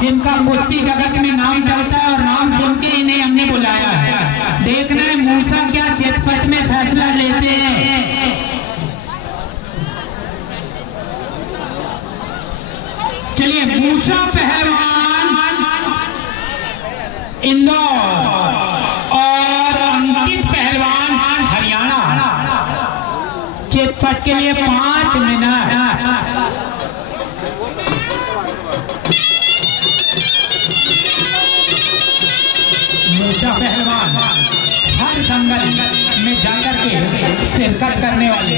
जिनका कुश्ती जगत में नाम चलता है और नाम सुन के इन्हें हमने बुलाया है। देखना है मूसा क्या चितपट में फैसला लेते हैं। चलिए, मूसा पहलवान इंदौर और अंकित पहलवान हरियाणा, चितपट के लिए 5 मिनट। मूसा पहलवान हर दंगल में जाकर के शिरकत करने वाले।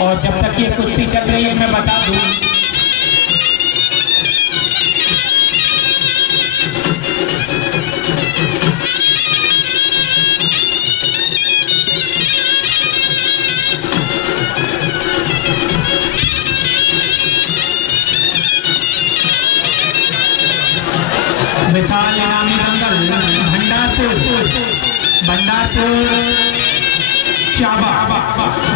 और जब तक ये कुश्ती चल रही है मैं बता दूं, विशाल इनामी दंगल भंडारपुर चाबा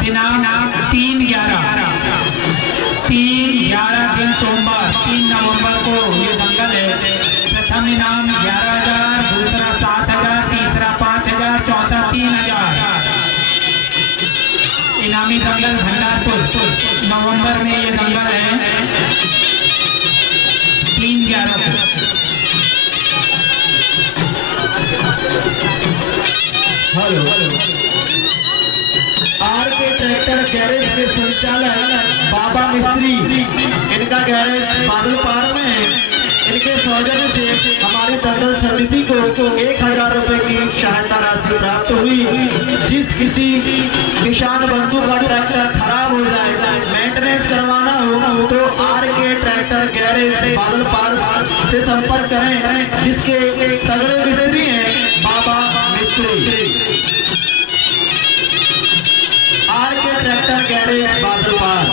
दिनांक 3/11 दिन सोमवार 3 नवंबर को ये दंगल है। प्रथम इनाम 11,000, दूसरा 7,000, तीसरा 5,000, चौथा 3,000। इनामी दंगल भंडारपुर नवंबर में ये दंगल है 3/11 को। हेलो, आर के ट्रैक्टर गैरेज के संचालक बाबा मिस्त्री, इनका गैरेज बादलपार में है। इनके सौजन्य से हमारी दंगल समिति को 1,000 रुपए की सहायता राशि प्राप्त हुई। जिस किसी किसान बंधु का ट्रैक्टर खराब हो जाए, मेंटेनेंस करवाना हो तो आर के ट्रैक्टर गैरेज बादलपार से संपर्क करें, जिसके तगड़े मिस्त्री हैं बाबा मिस्त्री। आर के ट्रैक्टर गैरेज बादलपार।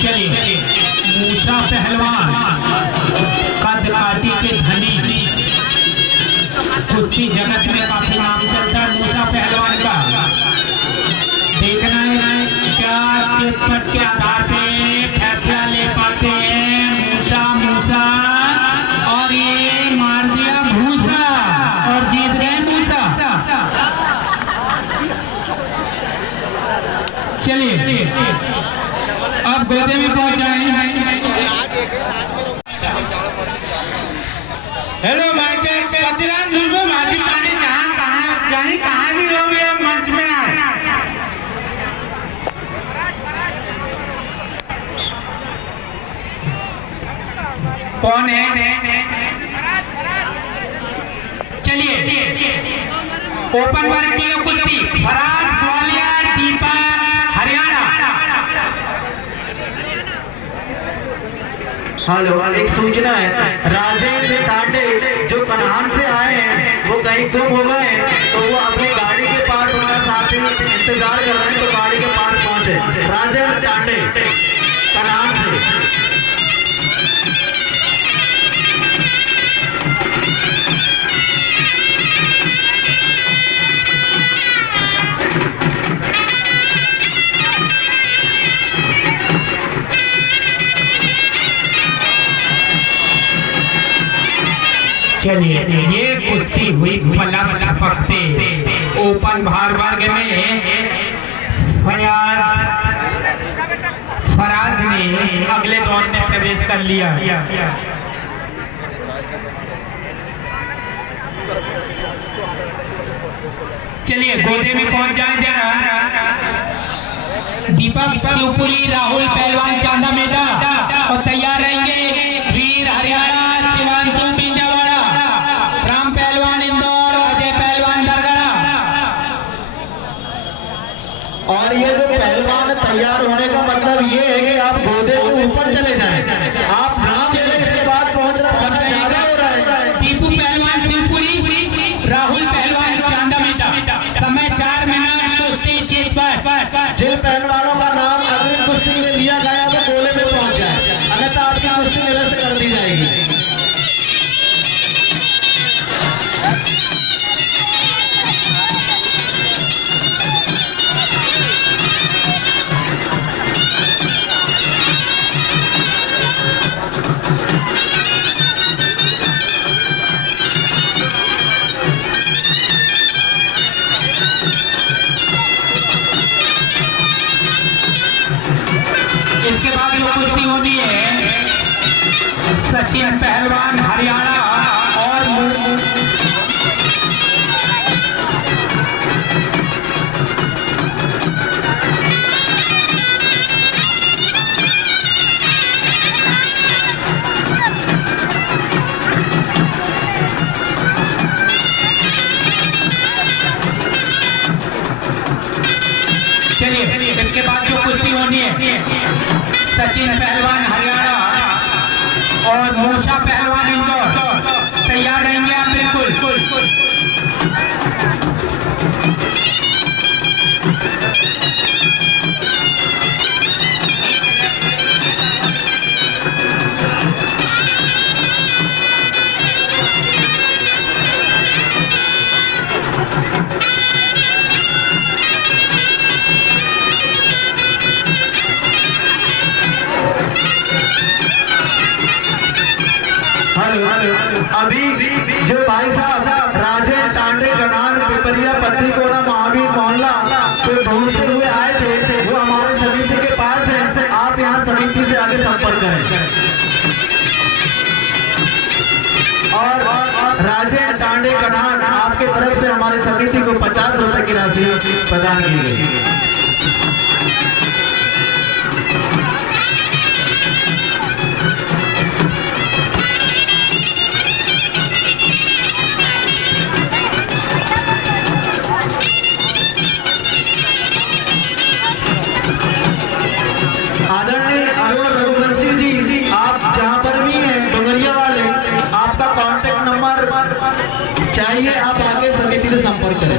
चलिए, मूसा पहलवान कद काठी के धनी, कुश्ती जगत में काफी नाम चलता है मूसा पहलवान का। देखना है क्या चितपट के आधार पे फैसला ले पाते हैं मूसा और ये मार दिया भूसा और जीत गए मूसा। चलिए, अब गोदे में पहुंच जाए। हेलो भाई, पतिराम ध्रुव भाजी पानी कहाँ भी हो गए मंच में आए। कौन है? चलिए, ओपन वर्ग की कुश्ती फराज ग्वालियर, दीपक हरियाणा। हेलो, एक सूचना है, राजेंद्र टांडे जो कन्हान से आए हैं वो कहीं गुम हो गए हैं, तो वो अपनी गाड़ी के पास उनका साथी इंतजार कर रहे हैं, तो गाड़ी के पास पहुंचे। राजेंद्र टांडे कन्हान से। चलिए, ये कुश्ती हुई पलक झपकते ओपन भार वर्ग में। फराज ने अगले दौर में प्रवेश कर लिया। चलिए, गोदे में पहुंच जाए जरा। दीपक शिवपुरी, राहुल पहलवान चांदा मेटा और तैयार रहेंगे वीर हरियाणा शिवांशु पिंजावाड़ा, राम पहलवान इंदौर, अजय पहलवान दरगड़ा। और ये जो पहलवान तैयार होने का मतलब ये है कि आप गोदे के ऊपर चले जाएं। आप नाम चले, इसके बाद पहुंचना समय ज्यादा हो रहा है। दीपू पहलवान शिवपुरी, राहुल पहलवान चांदा मेटा, समय 4 मिनट। कुश्ती चितपट। जिन पहलवानों का नाम अग्रिम कुश्ती में लिया गया वो गोले में पहुंच जाए, अन्यथा आपकी सचिन पहलवान हरियाणा और मूसा पहलवान इंदौर तैयार रहेंगे आप बिल्कुल। अभी जो भाई साहब राजेश टांडे गणान पिपरिया पत्ती कोना महावीर मोहल्ला को ढूंढते हुए आए थे, वो हमारे समिति के पास है। आप यहाँ समिति से आगे संपर्क करें। और राजेश टांडे गणान आपके तरफ से हमारी समिति को 50 रुपए की राशि प्रदान की गई। आदरणीय अरुण रघुवंशी जी, आप जहाँ पर भी हैं डोंगरिया वाले, आपका कांटेक्ट नंबर चाहिए, आप आगे समिति से संपर्क करें।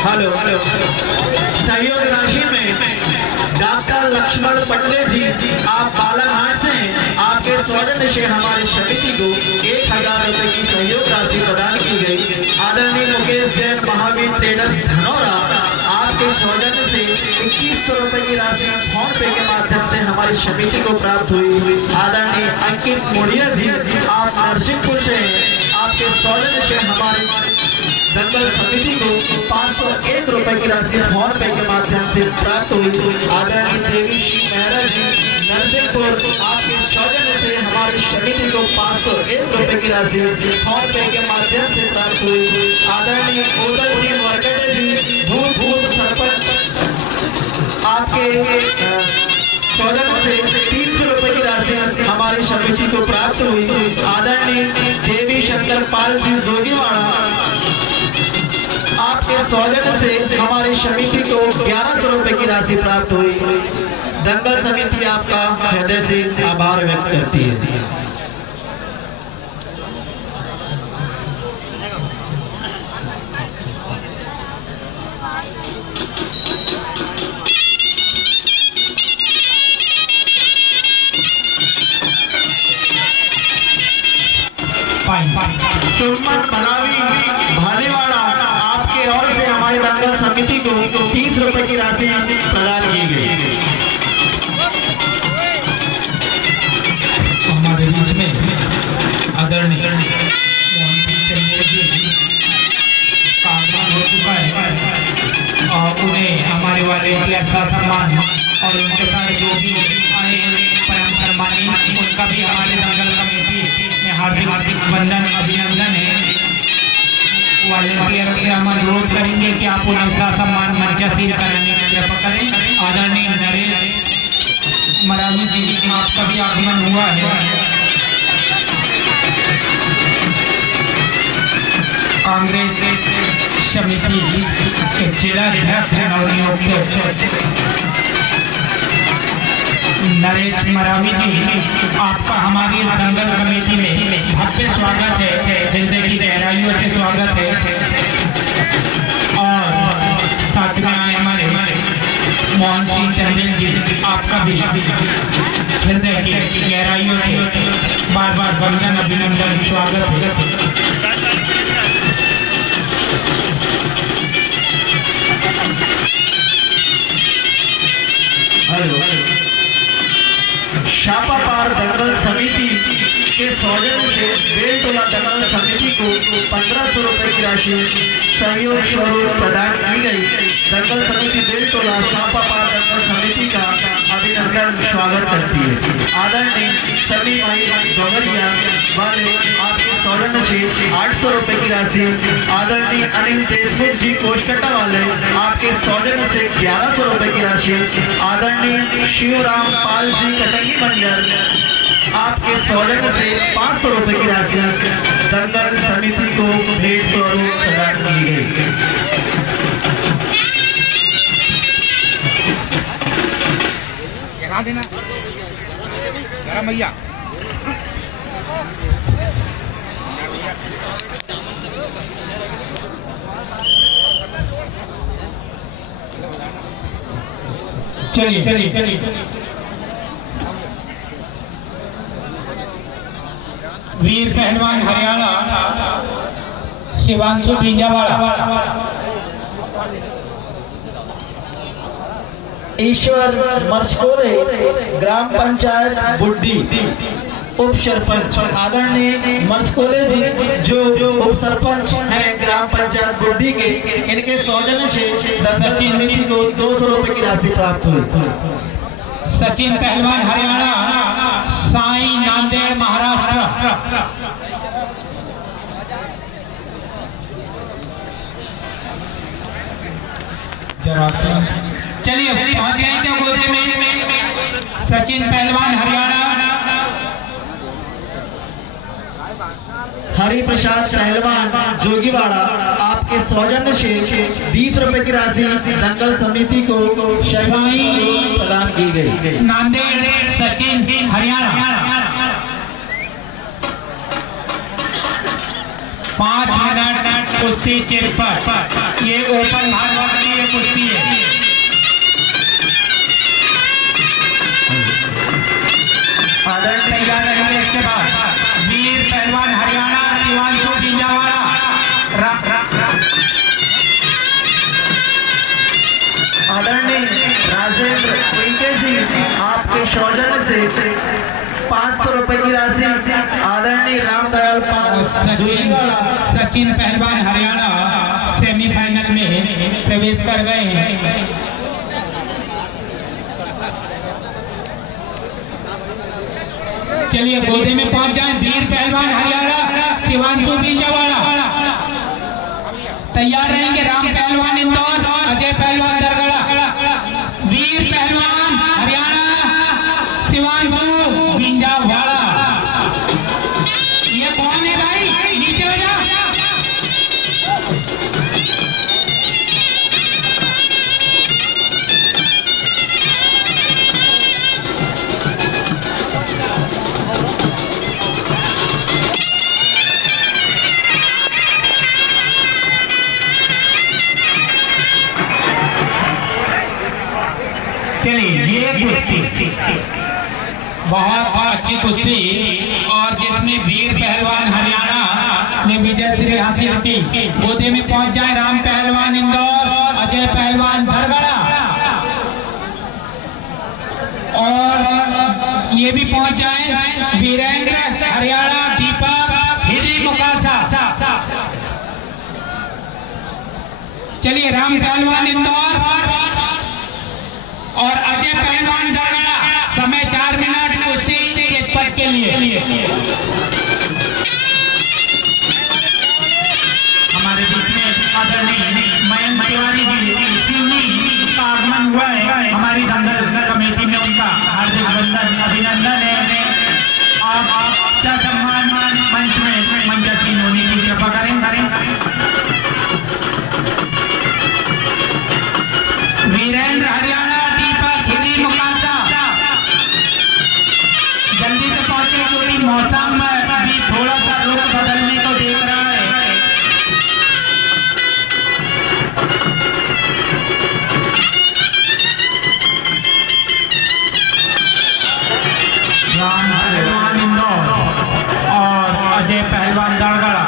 हेलो, सहयोग राशि में डॉक्टर लक्ष्मण पटले जी, आप बालाघाट से हैं। आपके सौजन्य से हमारी समिति को 1000 रुपए की सहयोग राशि प्रदान की गई। आदरणीय मुकेश जैन महावीर ट्रेडर्स धनौरा, आपके सौजन्य से 2100 रुपए की राशि फोन पे के माध्यम से हमारी समिति को प्राप्त हुई। आदरणीय अंकित मोड़िया जी, आप नरसिंहपुर से हैं। आपके सौजन्य से हमारी दंगल समिति को 501 रुपए की राशि फोन पे के माध्यम से प्राप्त हुई। आदरणीय देवी श्री मेहरा जी नरसिंहपुर, आपके सौजन्य से हमारी समिति को 501 रुपए की राशि फोन पे के माध्यम से प्राप्त हुई। आदरणीय उदय सिंह वरकटे जी भूतपूर्व सरपंच, आपके सौजन्य से 300 रुपए की राशि हमारी समिति को प्राप्त हुई। आदरणीय देवी शंकर पाल जी जोगीवाड़ा, आपके सौजन्य से हमारी समिति को 1100 रुपए की राशि प्राप्त हुई। दंगल समिति आपका हृदय से आभार व्यक्त करती है। सुमन मलावी भालेवाड़ा, आपके ओर से हमारी दंगल समिति को 30 रुपए की राशि प्रदान की गई। हमारे बीच में आदरणीय हो चुका है और उन्हें हमारे वाले अच्छा सम्मान और उनके साथ जो भी आए परम सम्मानित, उनका भी हमारे दंगल कमेटी में हार्दिक वंदन अभिनंदन है। वाले के हम अनुरोध करेंगे कि आप उन्हें सा सम्मान मंचासीन कराने की कृपा करें। आदरणीय नरेश मरावी जी, आपका भी आगमन हुआ है। कांग्रेस समिति के जिला अध्यक्ष नवनियुक्त नरेश मरावी जी, आपका हमारी इस दंगल कमेटी में भव्य स्वागत है, हृदय की गहराइयों से स्वागत है। और साथ में आए हमारे मोहन सिंह चंदेल जी, आपका भी हृदय की गहराइयों से बार बार वंदन अभिनंदन स्वागत है। शापापार दंगल समिति के सौजन्य से बेलटोला दंगल समिति को 1500 रुपए की राशि सहयोग स्वरूप प्रदान की गई। दंगल समिति बेलटोला शापापार दंगल समिति का मानकर स्वागत करती है। आदरणीय सभी भाई डोगरिया वाले आपके सौजन्य से 800 रुपए की राशि, आदरणीय अनिल देशमुख जी कोष्टटा वाले आपके सौजन्य से 1100 रुपए की राशि, आदरणीय शिवराम पाल जी कटंगी मंडल आपके सौजन्य से 500 रुपए की राशि दंगल समिति को भेंट स्वरूप प्रदान की गई। देना भैया चलिए वीर पहलवान हरियाणा शिवांशु बीजावाड़ा, ईश्वर मर्शकोले ग्राम पंचायत बुड्डी उप सरपंच, आदरणीय मर्शकोले जी जो उप सरपंच हैं ग्राम पंचायत बुड्डी के, इनके सौजन्य से दंगल समिति को 200 रुपए की राशि प्राप्त हुई। सचिन पहलवान हरियाणा साई नांदेड़ महाराष्ट्र, चलिए पहुंच गए क्या गोदे में। सचिन पहलवान हरियाणा, हरि प्रसाद पहलवान जोगीवाड़ा आपके सौजन्य से 20 रुपए की राशि दंगल समिति को प्रदान की गई। नांदेड़ सचिन हरियाणा 5 मिनट कुश्ती चिरपट, ये ओपन भार की कुश्ती है। तैयार रहेंगे इसके बाद वीर पहलवान हरियाणा शिवांशु बीजावाड़ा, आदरणीय राजेंद्र उइके जी आपके सौजन्य से 500 रुपए की राशि, आदरणीय रामदयाल पाल सचिन पहलवान हरियाणा सेमीफाइनल में प्रवेश कर गए हैं। चलिए गोदे में पहुंच जाए वीर पहलवान हरियाणा शिवांशु बीजावाड़ा, तैयार रहेंगे राम पहलवान इंदौर, अजय पहलवान दरगड़ा, वीर पहलवान हरियाणा शिवांशु बीजावाड़ा। ये कौन है भाई, नीचे हो जा। चलिए ये कुश्ती बहुत अच्छी कुश्ती और जिसमें वीर पहलवान हरियाणा ने विजय श्री हासिल की। गोदे में पहुंच जाए राम पहलवान इंदौर, अजय पहलवान दरगड़ा और ये भी पहुंच जाए वीरेंद्र हरियाणा दीपक हिरी मुकासा। चलिए राम पहलवान इंदौर और अजय पहलवान दरगड़ा, समय 4 मिनट कुश्ती चितपट के लिए। हमारे बीच में आदरणीय मयंक तिवारी जी सिवनी का आगमन हुआ है। हमारी दंगल कमेटी में उनका हार्दिक अभिनंदन है। आप ससम्मान मंच में मंचासीन होने की कृपा करें। वीरेंद्र हरियाणा जल्दी से पहुंचे क्योंकि मौसम भी थोड़ा सा रुख बदलने को देख रहा है। राम पहलवान इंदौर और अजय पहलवान दरगड़ा।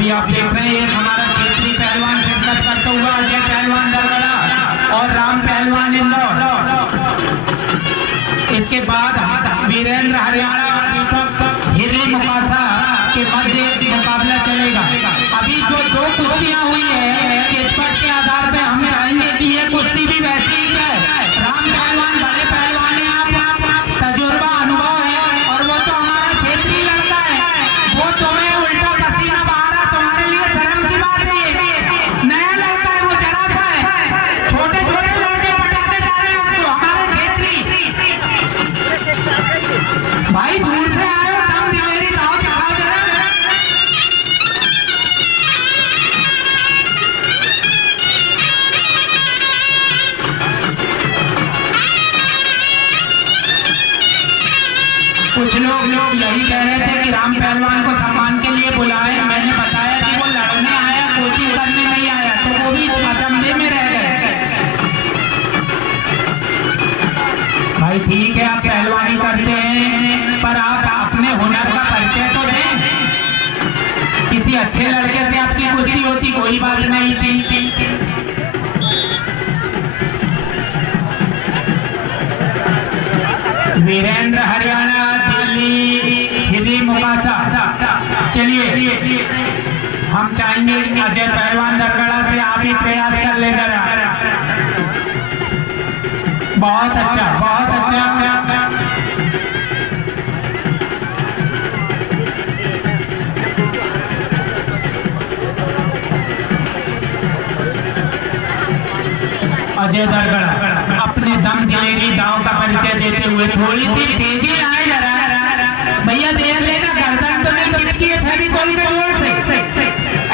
अभी आप देख रहे हैं हमारा क्षेत्रीय पहलवान शिरकत करता हुआ अजय पहलवान दरगड़ा और राम पहलवान इंदौर। इसके बाद वीरेंद्र हरियाणा और दीपक हिरी मुकासा के मध्य मुकाबला चलेगा। अभी जो दो कुश्तियां हुई है चितपट के आधार पे हम चाहेंगे कि ये कुश्ती भी वैसी ही है। राम पहलवान बड़े पहलवान हैं, आप तजुर्बा अनुभव है और वो तो हमारा क्षेत्रीय लड़का है। वो तुम्हें उल्टा पसीना बहा रहा, तुम्हारे लिए शर्म की बात है। ये नया लड़का है, वो जरा सा है, छोटे छोटे लड़के पटकते जा रहे हैं उसको, हमारे क्षेत्रीय। भाई दूर से आए हो, दम दिलेरी दाव चढ़ाओ जरा। कुछ लोग यही कह रहे थे कि राम पहलवान को सम्मान के लिए बुलाए। मैंने बताया कि वो लड़ने आया, कोचिंग करने नहीं आया, तो वो भी अचंभे में रह गए। भाई ठीक है, आप पहलवानी करते हैं, पर आप अपने हुनर का परिचय तो दें। किसी अच्छे लड़के से आपकी कुश्ती होती कोई बात नहीं थी। वीरेंद्र हरियाणा, दिल्ली हिरी मुकासा। चलिए हम चाहेंगे अजय पहलवान दरगड़ा से आप ही प्रयास कर लेकर। बहुत अच्छा, बहुत अच्छा। अजय दरगड़ा अपने दम दिलेरी दाव का परिचय देते हुए थोड़ी सी तेजी लाए जरा। भैया देख लेना गर्दन तो नहीं चिपकी है फेविकोल के जोर से,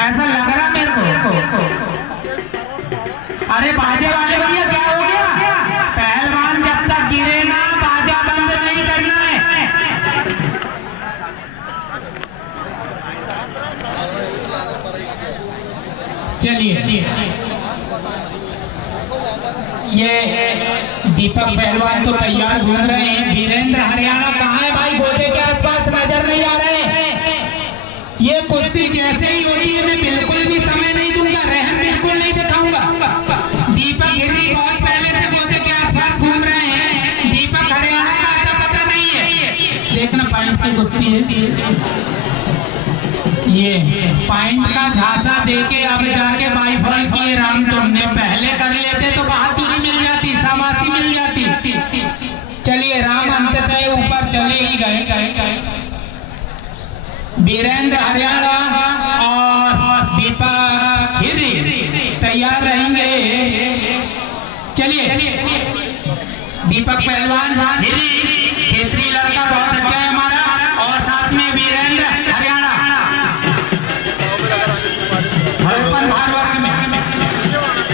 ऐसा लग रहा मेरे को। अरे बाजे वाले भैया क्या हो गया? पहलवान जब तक गिरे ना बाजा बंद नहीं करना है। चलिए ये दीपक पहलवान तो तैयार घूम रहे हैं। वीरेंद्र हरियाणा कहाँ है भाई? गोदे के आसपास नजर नहीं आ रहे हैं। ये कुश्ती जैसे ही होती है मैं बिल्कुल भी समय नहीं दूंगा, रहम बिल्कुल नहीं दिखाऊंगा। दीपक हिरी बहुत पहले से गोदे के आसपास घूम रहे हैं। दीपक हरियाणा का आता पता नहीं है। देखना पॉइंट की कुश्ती है ये, पॉइंट का झांसा देके अब जाके बाईफॉल किए राम। तुमने पहले कर लेते तो बहादुरी मिल जाती, शाबाशी मिल जाती। चलिए राम अंततः ऊपर चले ही गए। वीरेंद्र हरियाणा और दीपक हिरी तैयार रहेंगे। चलिए दीपक पहलवान हिरी क्षेत्रीय लड़का बहुत अच्छा है हमारा, और साथ में वीरेंद्र हरियाणा ओपन भार वर्ग में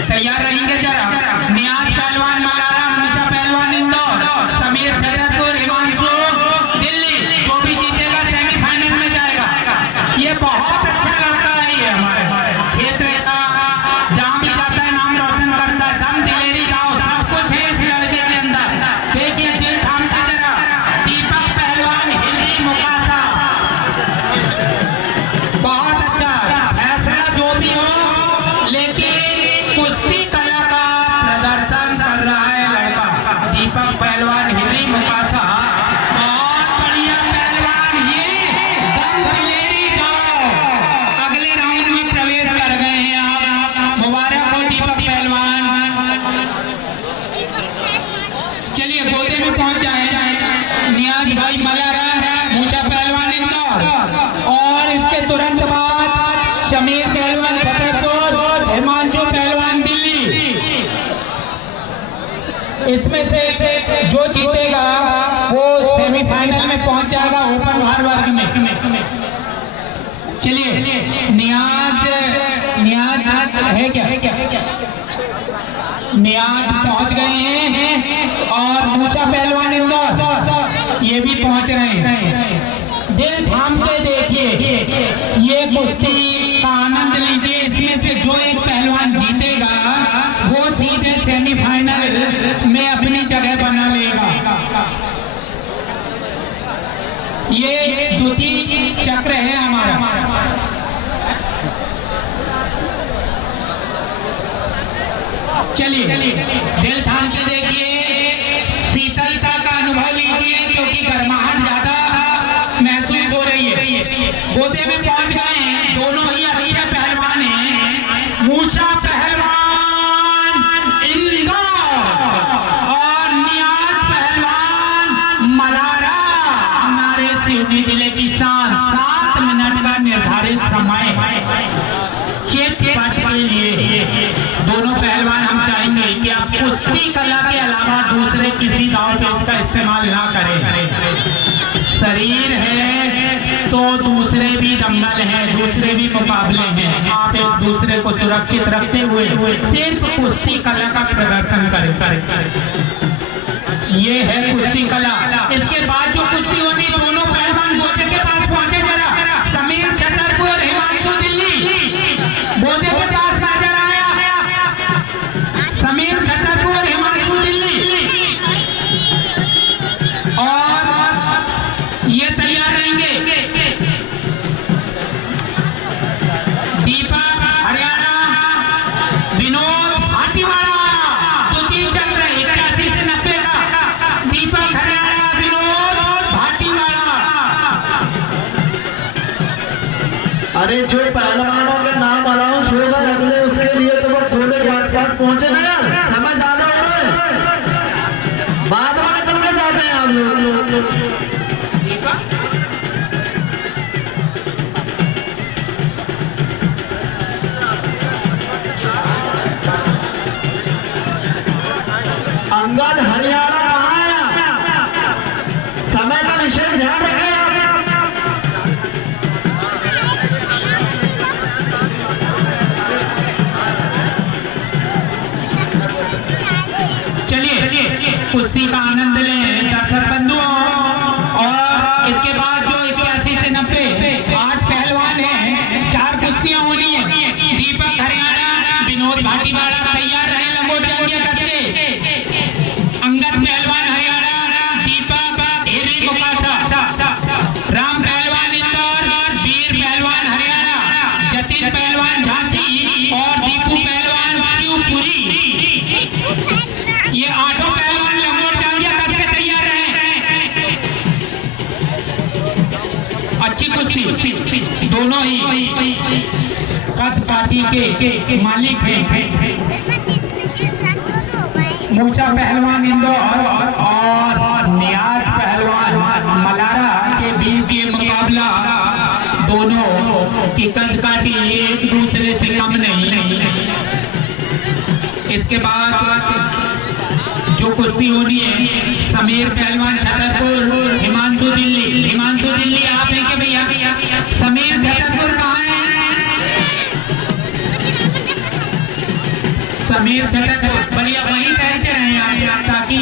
तैयार रहेंगे जरा। नियाज पहलवान मलारा, मूसा पहलवान इंदौर, समीर छतरपुर, हिमांशु दिल्ली। जो भी जीतेगा सेमीफाइनल में जाएगा। ये बहुत अच्छा लड़का है, ये हमारे क्षेत्र का जहां भी जाता है नाम रोशन करता है। दम दिलेरी दाव सब कुछ है इस लड़के के अंदर। देखिए दिल थाम के जरा। दीपक पहलवान हिरी मुकासा बहुत अच्छा फैसला जो भी हो, लेकिन कुश्ती कला का प्रदर्शन कर रहा है लड़का दीपक पहलवान हिरी मुकासा। बहुत बढ़िया पहलवान, ये दम दिलेरी दाव अगले राउंड में प्रवेश कर गए हैं आप। मुबारक हो दीपक पहलवान। चलिए गोदे में पहुंच जाए। नियाज भाई मलारा, मूसा पहलवान इंदौर, और इसके तुरंत बाद शमीर पहलवान छतरपुर, हिमांशु पहलवान दिल्ली। इसमें से जो जीतेगा वो सेमीफाइनल में पहुंच जाएगा ओपन भार वर्ग में। चलिए नियाज है क्या? नियाज पहुंच गए हैं और मूसा पहलवान इंदौर ये भी पहुंच रहे हैं। दिल थाम के देखिए, ये कुश्ती का आनंद लीजिए। इसमें से जो एक पहलवान जीतेगा वो सीधे सेमीफाइनल में अपनी जगह बना लेगा। ये द्वितीय चक्र है हमारा। चलिए दिल थाम के देखिए, शीतलता का अनुभव लीजिए क्योंकि गर्माहट ज्यादा महसूस हो रही है। गोदे में पहुंच गए हैं, दोनों ही अच्छे पहलवान हैं। मूसा पहलवान इंदौर और नियाज पहलवान मलारा, हमारे सिवनी जिले की शान। 7 मिनट का निर्धारित समय चितपट के लिए दोनों पहलवान हम चाहेंगे कि आप कुश्ती कला के अलावा दूसरे किसी दांव पेच का इस्तेमाल ना करें। शरीर है तो दूसरे भी दंगल हैं, दूसरे भी मुकाबले हैं। आप एक दूसरे को सुरक्षित रखते हुए सिर्फ कुश्ती कला का प्रदर्शन करें। ये है कुश्ती कला। इसके बाद जो कुश्ती होनी, दोनों पहलवान गोदे के पास पहुंचे जरा। समीर छतरपुर, हिमांशु दिल्ली गोदे के पास नजर आया। समीर छतरपुर, हिमांशु दिल्ली, और ये तैयार रहेंगे। दीपक हरियाणा, विनोद भाटीवाड़ा, द्वितीय चक्र 81 से 90 का। दीपक हरियाणा, विनोद भाटीवाड़ा। अरे जो पहलवानों के नाम अनाउंस होगा अगले, उसके लिए तो वो घोड़े के आसपास पहुंचे ना यार। समय ज्यादा हो रहा है, बाद में निकल के जाते हैं आप लोग। अंगद हरियाणा कहाँ है आप? समय का विशेष ध्यान रखें आप। चलिए कुश्ती का आनंद लें दर्शक बंधुओं। और इसके बाद जो 81 से 90 8 पहलवान हैं, 4 कुश्तियां होनी है। दीपक हरियाणा, विनोद भाटीवाड़ा तैयार रहे, लंगोट जांघिया कस के। अंगद पहलवान हरियाणा, दीपक हिरी मुकासा, राम पहलवान इंदौर, वीर पहलवान हरियाणा, जतिन पहलवान झांसी और दीपू पहलवान शिवपुरी। ये 8 पहलवान लंगोट जांघिया कस के तैयार रहे। अच्छी कुश्ती, दोनों ही कद पार्टी के मालिक हैं। मूसा पहलवान इंदौर और नियाज पहलवान मलारा के बीच ये मुकाबला, दोनों की कद काटी एक दूसरे से कम नहीं। इसके बाद जो कुश्ती होनी है, समीर पहलवान छतरपुर, हिमांशु दिल्ली। हिमांशु दिल्ली आप हैं क्या भैया? समीर छतरपुर कहाँ है? समीर छतरपुर भैया वहीं ठहरते रहे आप, ताकि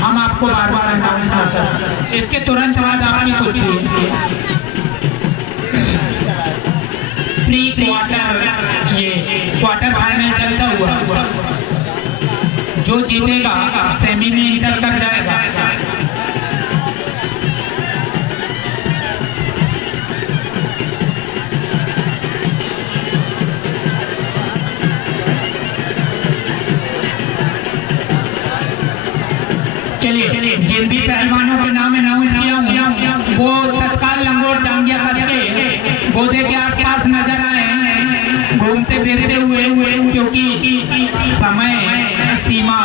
हम आपको बार बार अनाउंस ना करें। इसके तुरंत बाद आपकी कुश्ती है। प्री क्वार्टर, ये क्वार्टर फाइनल चलता हुआ, जो जीतेगा सेमी में इंटर कर जाएगा। चलिए जिन भी पहलवानों के नाम अनाउंस किया हूँ वो तत्काल लंगोट जांघिया कस के गोदे के आसपास नजर आए घूमते फिरते हुए, क्योंकि समय सीमा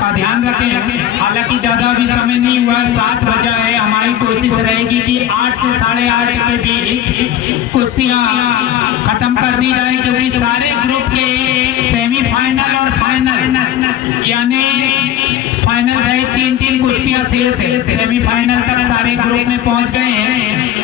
का ध्यान रखें। हालांकि ज्यादा भी समय नहीं हुआ, 7 बजा है। हमारी कोशिश रहेगी कि 8 से 8:30 के बीच कुश्तियां खत्म कर दी जाए, क्योंकि सारे ग्रुप के सेमीफाइनल और फाइनल, यानी फाइनल सहित 3-3 कुश्तियां शेष है। सेमीफाइनल तक सारे ग्रुप में पहुंच गए हैं।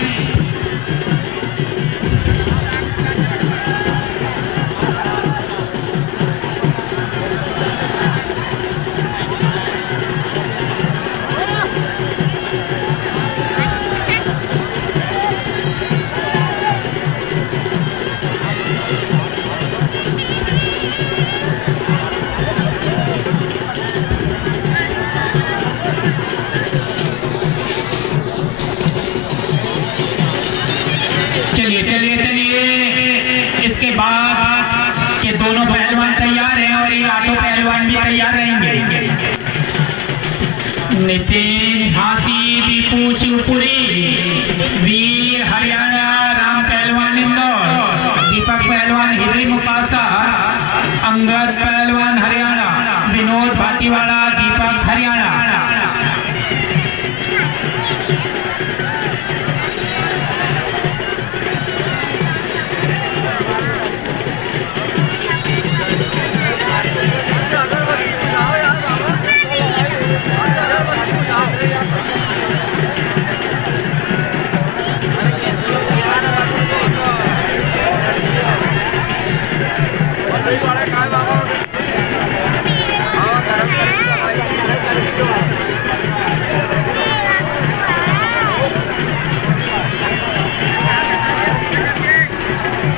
झांसी दीपू शिवपुरी, वीर हरियाणा राम पहलवान इंदौर, दीपक पहलवान हिरई मुकासा, अंगद पहलवान हरियाणा, विनोद भाटीवाड़ा दीपक हरियाणा।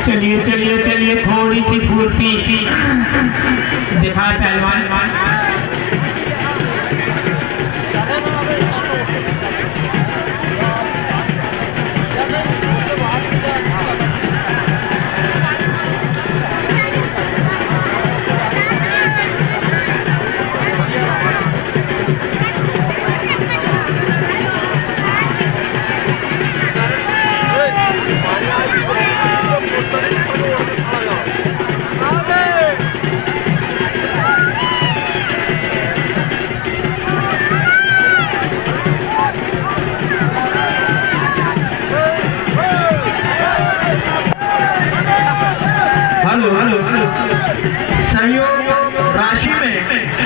चलिए चलिए चलिए, थोड़ी सी फुर्ती दिखाए पहलवान। सहयोग राशि में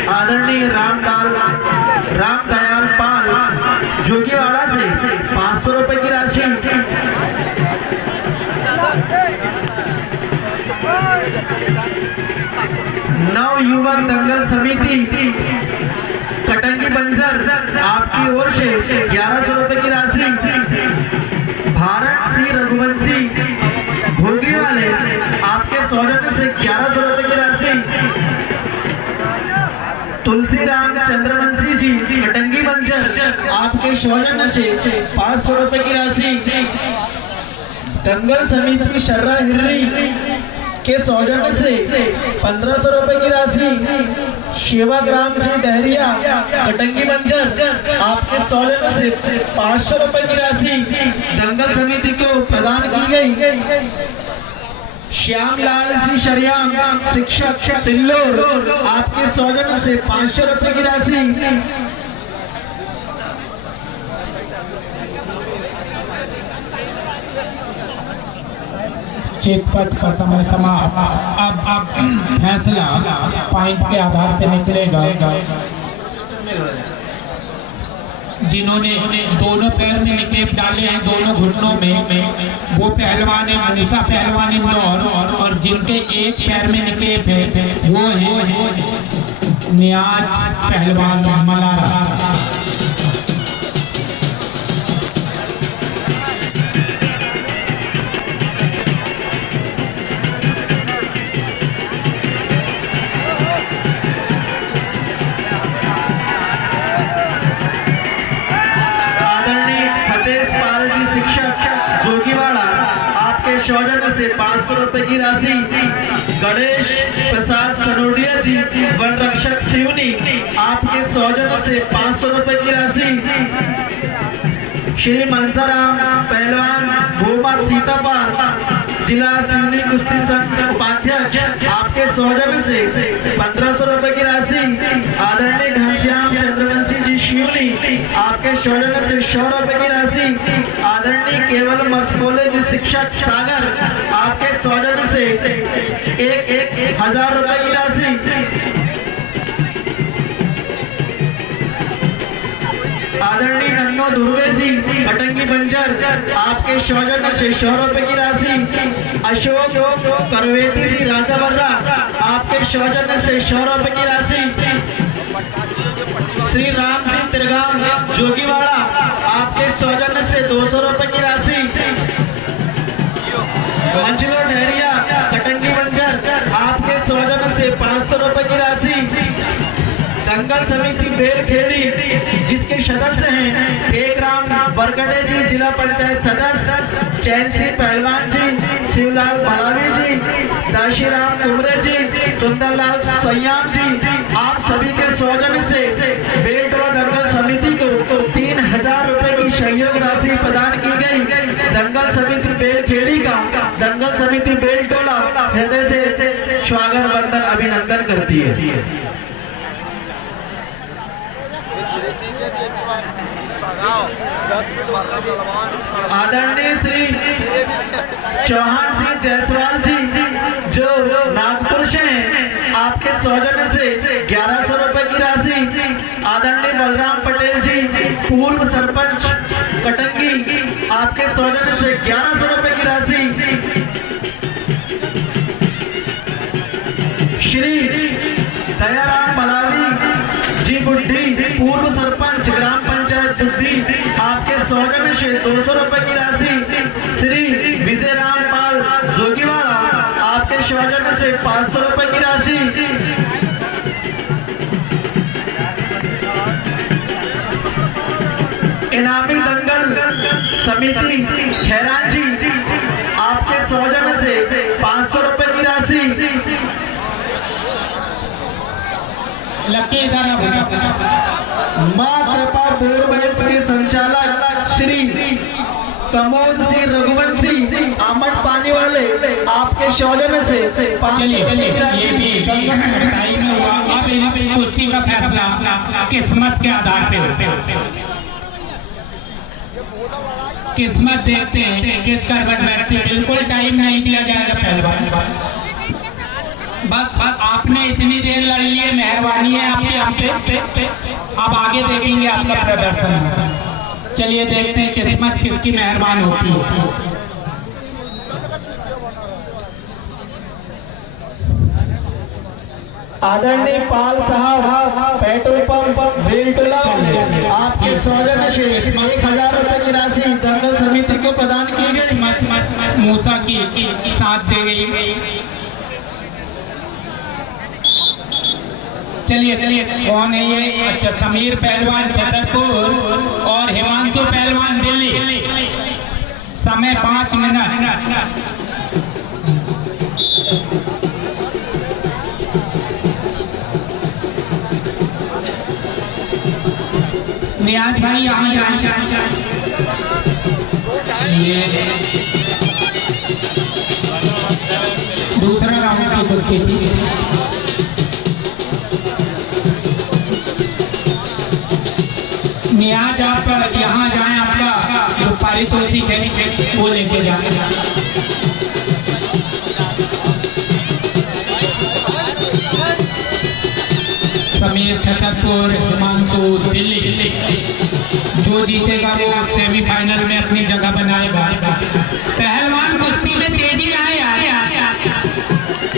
आदरणीय रामदयाल पाल जोगीवाड़ा से 500 रुपए की राशि, नव युवक दंगल समिति कटंगी बंजर आपकी ओर से 1100 रुपए की राशि, भारत सिंह रघुवंशी घोगरी वाले आपके सौजन्य से 1100 रुपए की राशि, तुलसीराम चंद्रवंशी जी कटंगी बंजर आपके सौजन्य से 500 रुपए की राशि, दंगल समिति शर्रा हिर्री के सौजन्य से 1500 रुपए की राशि, सेवाग्राम जी डहरिया कटंगी बंजर आपके सौजन्य से 500 रुपए की राशि दंगल समिति को प्रदान की गई। श्यामलाल जी शरियाम शिक्षक सिल्लोर आपके सौजन्य से 500 रुपए की राशि, चितपट का समय अब फैसला पॉइंट के आधार पे निकलेगा। जिन्होंने दोनों पैर में निकेब डाले हैं, दोनों घुटनों में, वो पहलवान है मूसा पहलवान इंदौर, और जिनके एक पैर में निकेब है वो है नियाज पहलवान मलारा। जोगीवाड़ा आपके सौजन्य से 500 रुपए की राशि, गणेश प्रसाद सनोडिया जी वन रक्षक सिवनी आपके सौजन्य से 500 रुपए की राशि, श्री मनसाराम पहलवान भोमा सीतापार जिला सिवनी कुश्ती संघ उपाध्यक्ष आपके सौजन्य से 1500 रुपए की राशि, आदरणीय घनश्याम चंद्रवंशी जी शिवनी आपके सौजन्य से 100 रुपए की राशि, आदरणीय केवल मर्सकोले जी शिक्षक सागर आपके सौजन्य से 1000 रुपए की राशि, आदरणीय नन्नो धुर्वे जी कटंगी बंजर आपके सौजन्य से 100 रुपए की राशि, अशोक करवेती जी राजावर्रा आपके सौजन्य से 100 रुपए की राशि, श्री राम सिंह तिरगाम जोगीवाड़ा आपके सौजन्य से 200 रुपए की राशि, मंचलो डहरिया कटंगी बंजर आपके सौजन्य से 500 रुपए की राशि, दंगल समिति बेलखेड़ी जिसके सदस्य हैं एक राम बरगड़े जी जिला पंचायत सदस्य, चैन सिंह पहलवान जी, शिवलाल भलावी जी, दाशीराम कुमरे जी, सुंदरलाल सयाम जी, आप सभी के सौजन्य से बेलटवा दंगल समिति को हृदय से स्वागत वंदन अभिनंदन करती है। आदरणीय श्री चौहान सिंह जायसवाल जी जो नागपुर से हैं, आपके सौजन्य से 1100 रुपए की राशि। आदरणीय बलराम पटेल जी पूर्व सरपंच कटंगी, आपके सौजन्य से 1100 रुपए की राशि। श्री दयाराम बलावी जी बुड्ढी पूर्व सरपंच ग्राम पंचायत बुड्ढी, आपके सौजन्य से 200 रुपए की राशि। श्री विजय राम पाल जोगीवाड़ा, आपके सौजन्य से 500 रुपए की राशि। इनामी दंगल समिति खैरान जी, आपके सौजन्य से 500 रुपए की राशि। लकी इधर मां कृपा बोरवेल्स के संचालक श्री कमोद सिंह रघुवंशी आमट पानी वाले, आपके सौजन्य से 500 रुपए की राशि। ये भी दंगल समुदाय में हुआ। अब इन कुश्ती का फैसला किस्मत के आधार पे होता है। किस्मत देखते हैं किस करवट बैठती। बिल्कुल टाइम नहीं दिया जाएगा पहलवान, बस आपने इतनी देर लड़ लिए, मेहरबानी है आपकी हम पे। अब आगे देखेंगे आपका प्रदर्शन। चलिए देखते हैं किस्मत किसकी मेहरबान होती है। आदरणीय पाल साहब पेट्रोल पंप बेलटोला, आपके सौजन्य से 1000 रुपए की राशि दंगल समिति को प्रदान की गई। मूसा की साथ दे गई। चलिए कौन है ये? अच्छा, समीर पहलवान छतरपुर और हिमांशु पहलवान दिल्ली। समय 5 मिनट। नियाज भाई यहाँ जाए। ये दूसरा राउंड की कुश्ती थी। नियाज आप यहाँ जाएं, आपका जो पारितोषिक है वो लेके जाए। समीर छतरपुर, हिमांशु दिल्ली। जो जीतेगा वो सेमीफाइनल में अपनी जगह बनाएगा। पहलवान कुश्ती में तेजी लाए यार।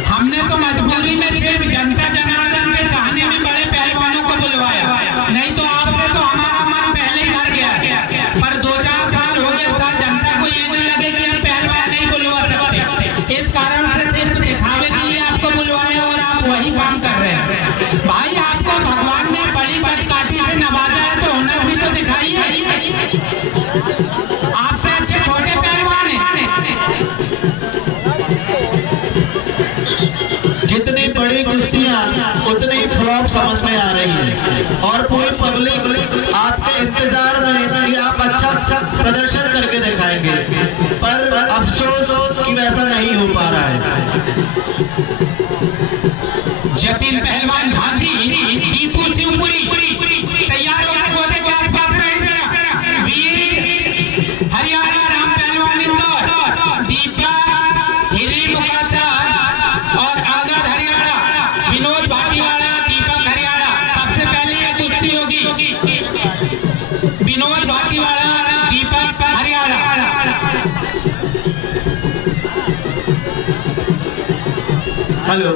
हमने तो मजबूरी में सिर्फ जनता जनार्दन के चाहने में बड़े पहलवानों को बुलवाया, नहीं तो आपसे तो हमारा मन पहले ही हार गया। पर 2-4 साल हो गया था, जनता को ये नहीं लगे कि हम पहलवान नहीं बुलवा सकते, इस कारण से सिर्फ दिखावे के लिए आपको बुलवाया और आप वही काम कर रहे हैं। भाई आपको भगवान ने बड़ी बदकाठी से नवाजा है तो हुनर भी तो दिखाइए। आपसे अच्छे छोटे पहलवान हैं। जितनी बड़ी कुश्तियां उतनी फ्लॉप समझ में आ रही है और पूरी पब्लिक आपके इंतजार में कि आप अच्छा प्रदर्शन करके दिखाएंगे, पर अफसोस कि वैसा नहीं हो पा रहा है। जतिन पहलवान झांसी, दीपू शिवपुरी तैयार होकर गोदे के आसपास रहेंगे। वीर हरियाणा राम पहलवान इंदौर, दीपा हिरी मुकासा और अंगद हरियाणा, विनोद भाटीवाड़ा, दीपक हरियाणा। सबसे पहले यह कुश्ती होगी विनोद भाटीवाड़ा, दीपक हरियाणा। हेलो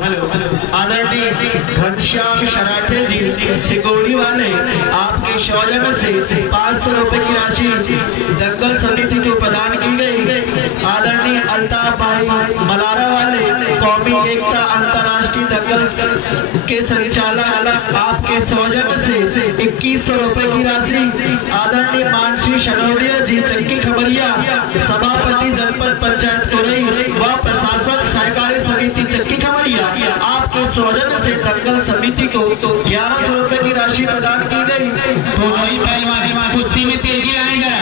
आदरणीय घनश्याम शराठे जी सिकोड़ी वाले, आपके सौजन्य से 500 रुपए की राशि दंगल समिति को प्रदान की गई। आदरणीय अल्ताफ भाई मलारा वाले कौमी एकता अंतर्राष्ट्रीय दंगल के संचालक, आपके सौजन्य से 2100 रुपए की राशि। आदरणीय मानसी शनौरिया जी चक्की खबरिया, सभापति जनपद पंचायत कोरई व प्रशासक सहकारी समिति चक्की खबरिया, आपके सौजन्य से दंगल समिति को 1100 रुपए की राशि प्रदान की गई। दोनों ही पहलवान कुश्ती में तेजी आएगा।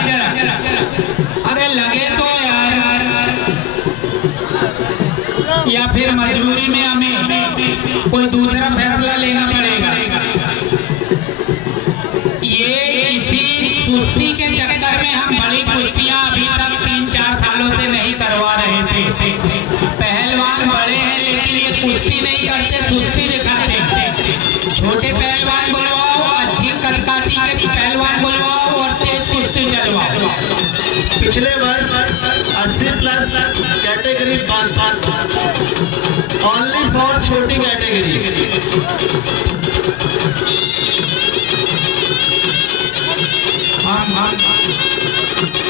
अरे लगे तो यार, या फिर फिर मजबूरी में हमें कोई दूसरा फैसला लेना पड़ेगा। ये इसी सुस्ती के चक्कर में हम बड़ी कुश्तियां अभी तक 3-4 सालों से नहीं करवा रहे थे। पहलवान बड़े हैं लेकिन ये कुश्ती नहीं करते, सुस्ती दिखाते। छोटे पहलवान बुलवाओ, अच्छी कदकाठी के पहलवान बुलवाओ और तेज कुश्ती चलवाओ। पिछले वर्ष 80+ कैटेगरी ओनली फॉर छोटी कैटेगरी। हम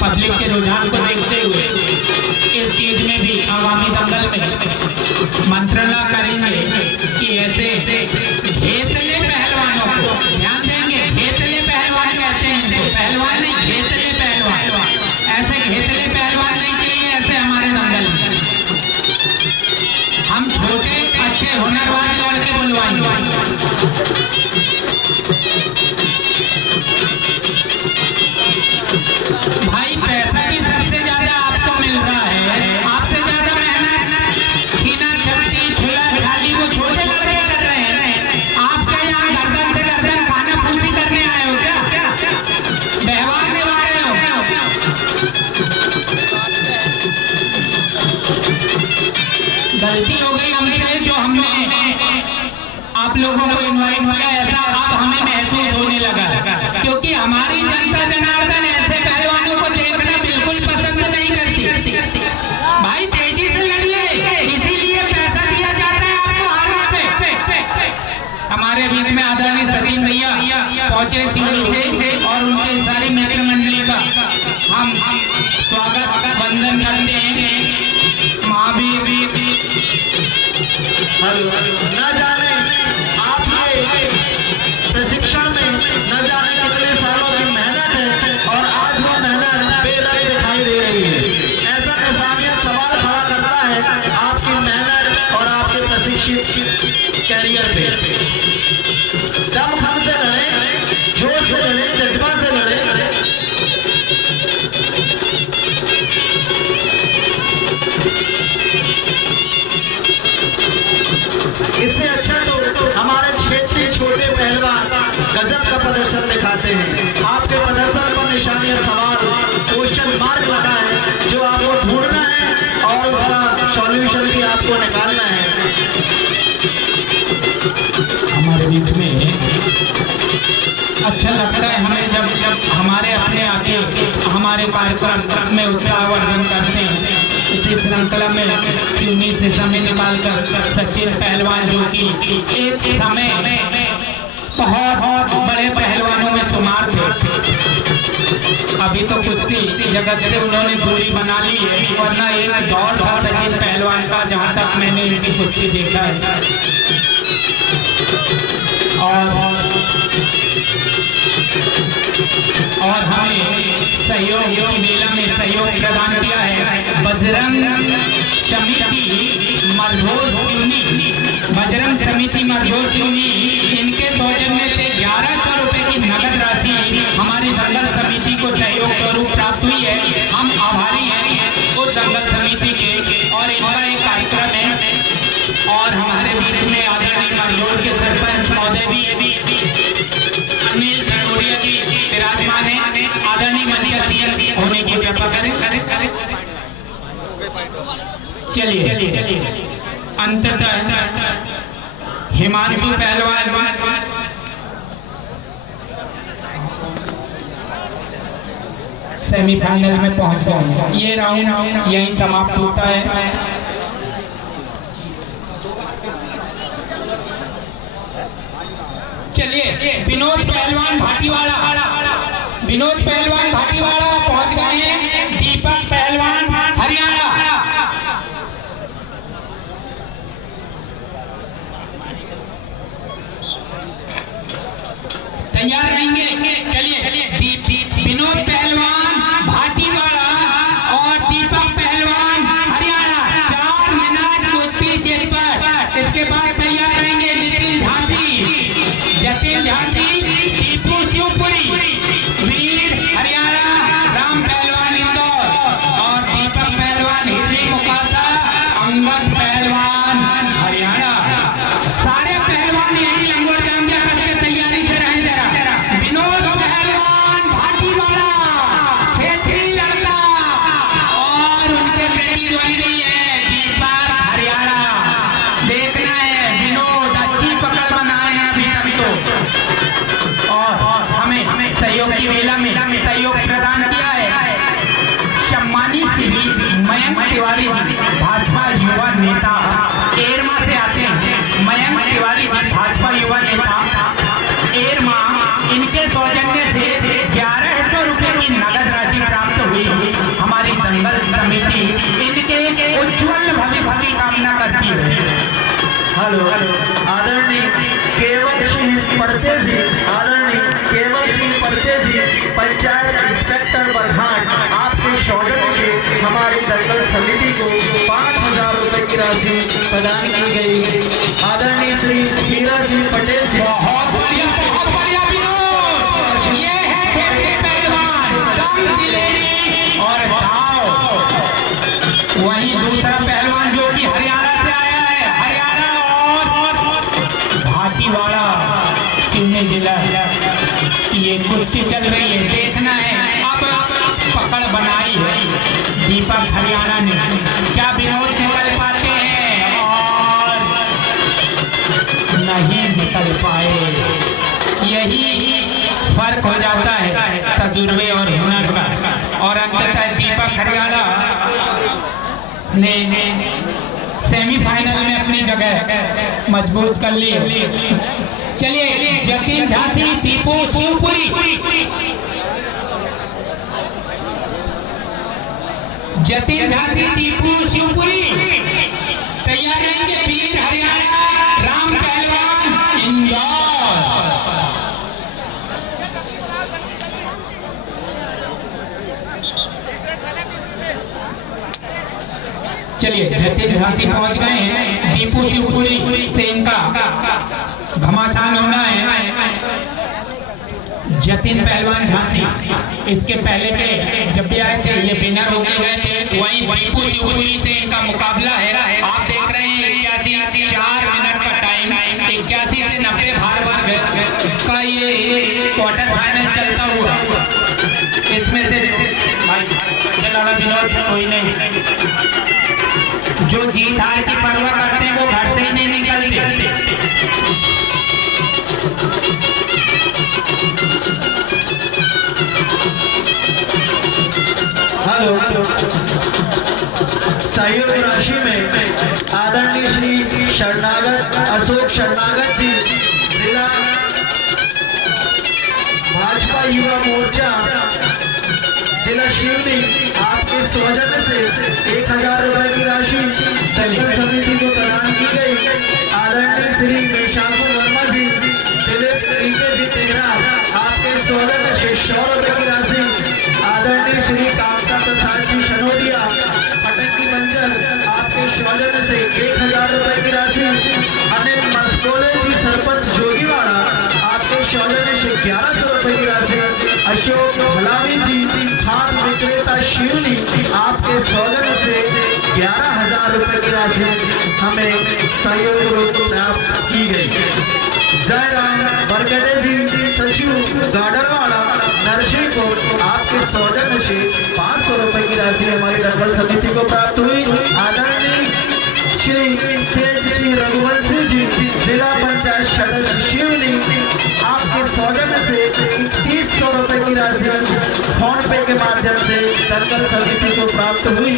पब्लिक के रुझान को देखते हुए इस चीज में भी आगामी दंगल में मंत्रणा करेंगे कि ऐसे घेतले पहलवानों को ध्यान देंगे। घेतले पहलवान कहते हैं तो पहलवान नहीं, घेतले पहलवान। ऐसे घेतले पहलवान नहीं चाहिए ऐसे हमारे दंगल में। हम छोटे अच्छे हुनरबाज लड़के बुलवाएंगे। भाई पैसा भी सबसे ज्यादा आपको मिल रहा है, आपसे ज्यादा मेहनत छीना झपटी छुला छाली वो छोटे लड़के कर रहे हैं। आपके यहाँ गर्दन से गर्दन खाना फूसी करने आए हो क्या? व्यवहार निभा रहे हो? गलती हो गई हमसे जो हमने आप लोगों को इनवाइट किया, ऐसा अब हमें महसूस होने लगा क्योंकि हमारी जनता जनार्दन ऐसे पहलवानों को देखना बिल्कुल पसंद नहीं करती। भाई तेजी से लड़िए, इसीलिए पैसा दिया जाता है आपको हारने पे। हमारे बीच में आदरणीय सचिन भैया पहुंचे सीढ़ी से और उनके सारी मित्र मंडली का हम स्वागत वंदन करते हैं। महावीर न जाने आप ये प्रशिक्षण में न जाने कितने सालों की मेहनत है और आज वो मेहनत बेरंग दिखाई दे रही है। ऐसा किसानिया सवाल खड़ा करता है आपकी मेहनत और आपके प्रशिक्षित कैरियर पे। दमखम से लड़े, जोश से लड़े, जज्बा से लड़े। इससे अच्छा तो हमारे क्षेत्रीय छोटे पहलवान गजब का प्रदर्शन दिखाते हैं। आपके प्रदर्शन पर निशानियां सवाल, क्वेश्चन मार्क लगा है जो आपको ढूंढना है और उसका सॉल्यूशन भी आपको निकालना है। हमारे बीच में अच्छा लगता है हमें जब हमारे अपने आके हमारे कार्यक्रम में उत्साहवर्धन करते हैं। इसी श्रृंखला में सिवनी से समय निकालकर सचिन पहलवान जो कि एक समय बहुत बड़े पहलवानों में शुमार थे, अभी तो कुश्ती जगत से उन्होंने दूरी बना ली है, वरना एक दौर था सचिन पहलवान का जहां तक मैंने इनकी कुश्ती देखा है। और हमें सहयोग की मेला में सहयोग प्रदान किया है बजरंग समिति मरझोल सिवनी। बजरंग समिति मरझोल सिवनी, इनके सौजन्य से 1100 रुपए की नगद राशि हमारी दंगल समिति को सहयोग स्वरूप प्राप्त हुई है। हम आभारी हैं उस दंगल समिति के और इनका एक कार्यक्रम है। और हमारे बीच में आदरणीय मरझोल के सरपंच महोदय भी अनिल सटोरिया जी विराजमान है। आदरणीय मंच होने की कृपा करें। चलिए अंततः हिमांशु पहलवान सेमीफाइनल में पहुंच गए। ये राउंड यहीं समाप्त होता है। चलिए विनोद पहलवान भाटीवाड़ा पहुंच गए हैं। दीपक पहलवान हरियाणा। तैयार रहेंगे। चलिए विनोद पहलवान भाटीवाड़ा और दीपक पहलवान हरियाणा 4 मिनट कुश्ती जित पर। इसके बाद तैयार रहेंगे नितिन झांसी, जतिन झांसी, दीपू शिवपुरी, वीर हरियाणा, राम पहलवान इंदौर और दीपक पहलवान हिरनी मुकासा, अंगद पहलवान तिवारी जी भाजपा युवा नेता एरमा से आते हैं। मयंक तिवारी जी भाजपा युवा नेता एरमा, इनके सौजन्य से 1100 रुपए की नगद राशि प्राप्त हुई। हमारी दंगल समिति इनके उज्जवल भविष्य की कामना करती है। हेलो, आदरणीय केवल सिंह पड़ते जी, आदरणीय केवल सिंह पड़ते जी, पंचायत इंस्पेक्टर बरहाट, आपके सौजन्य से हमारी दंगल समिति को 5000 रुपए की राशि प्रदान की गई। आदरणीय श्री हीरा सिंह पटेल जी, बहुत बढ़िया विनोद। ये है क्षेत्रीय पहलवान दम दिलेरी और दाव। वहीं दूसरा पहलवान जो कि हरियाणा से आया है, हरियाणा और भाटीवाड़ा सिवनी जिला। ये कुश्ती चल रही है, देखना है अब पकड़ बनाई है दीपक हरियाणा ने। क्या विनोद निकल पाते हैं और नहीं निकल पाए। यही फर्क हो जाता है तजुर्बे और हुनर का। और अंततः दीपक हरियाणा ने सेमीफाइनल में अपनी जगह मजबूत कर ली। चलिए, जतिन झांसी, दीपू शिवपुरी, जतिन झांसी, दीपू शिवपुरी तैयार रहेंगे। वीर हरियाणा, राम पहलवान इंदौर। चलिए, जतिन झांसी पहुंच गए हैं। दीपू शिवपुरी से इनका घमासान होना है। जतिन पहलवान झांसी इसके पहले के जब भी आए थे ये बिना रोके गए थे। वहीं दीपू शिवपुरी से इनका मुकाबला है। आप देख रहे हैं 81 4 मिनट का टाइम। 81 से 90 भार वर्ग का ये क्वार्टर फाइनल चलता हुआ। इसमें से विनोद कोई नहीं, जो जीत हार की परवाह करते हैं वो घर से ही नहीं निकलते। हेलो, सहयोग राशि में आदरणीय श्री शरणागत अशोक शरणागत जी, जिला भाजपा युवा मोर्चा जिला शिवनी, आपके सौजन्य से 1000 रुपए की राशि दंगल समिति को प्रदान की गई। आदरणीय श्री मेशापुर वर्मा जी, दिलीप जी तेरा, आपके सौजन्य से 100 रुपए की राशि। आदरणीय श्री कामता प्रसाद जी शनोदिया, पटकी बंजर, आपके सौजन्य से 1000 रुपए की राशि। अनिल मस्कोले जी सरपंच जोगीवाड़ा, आपके सौजन्य से 1100 रुपए की राशि। अशोक भलावी जी खाद विक्रेता शिवनी, आपके सौजन्य से 11000 रुपए की राशि हमें सहयोग प्राप्त की गई। जयराम बरगड़े जी सचिव गाडरवाड़ा नरसिंहपुर, आपके सौजन्य से 500 रुपए की राशि हमारी दंगल समिति को प्राप्त हुई। आदरणीय श्री तेज सिंह रघुवंशी जी, जिला पंचायत सदस्य शिवनी, आपके सौजन्य से 3100 रुपए की राशि फोन पे के माध्यम से दंगल समिति को प्राप्त हुई।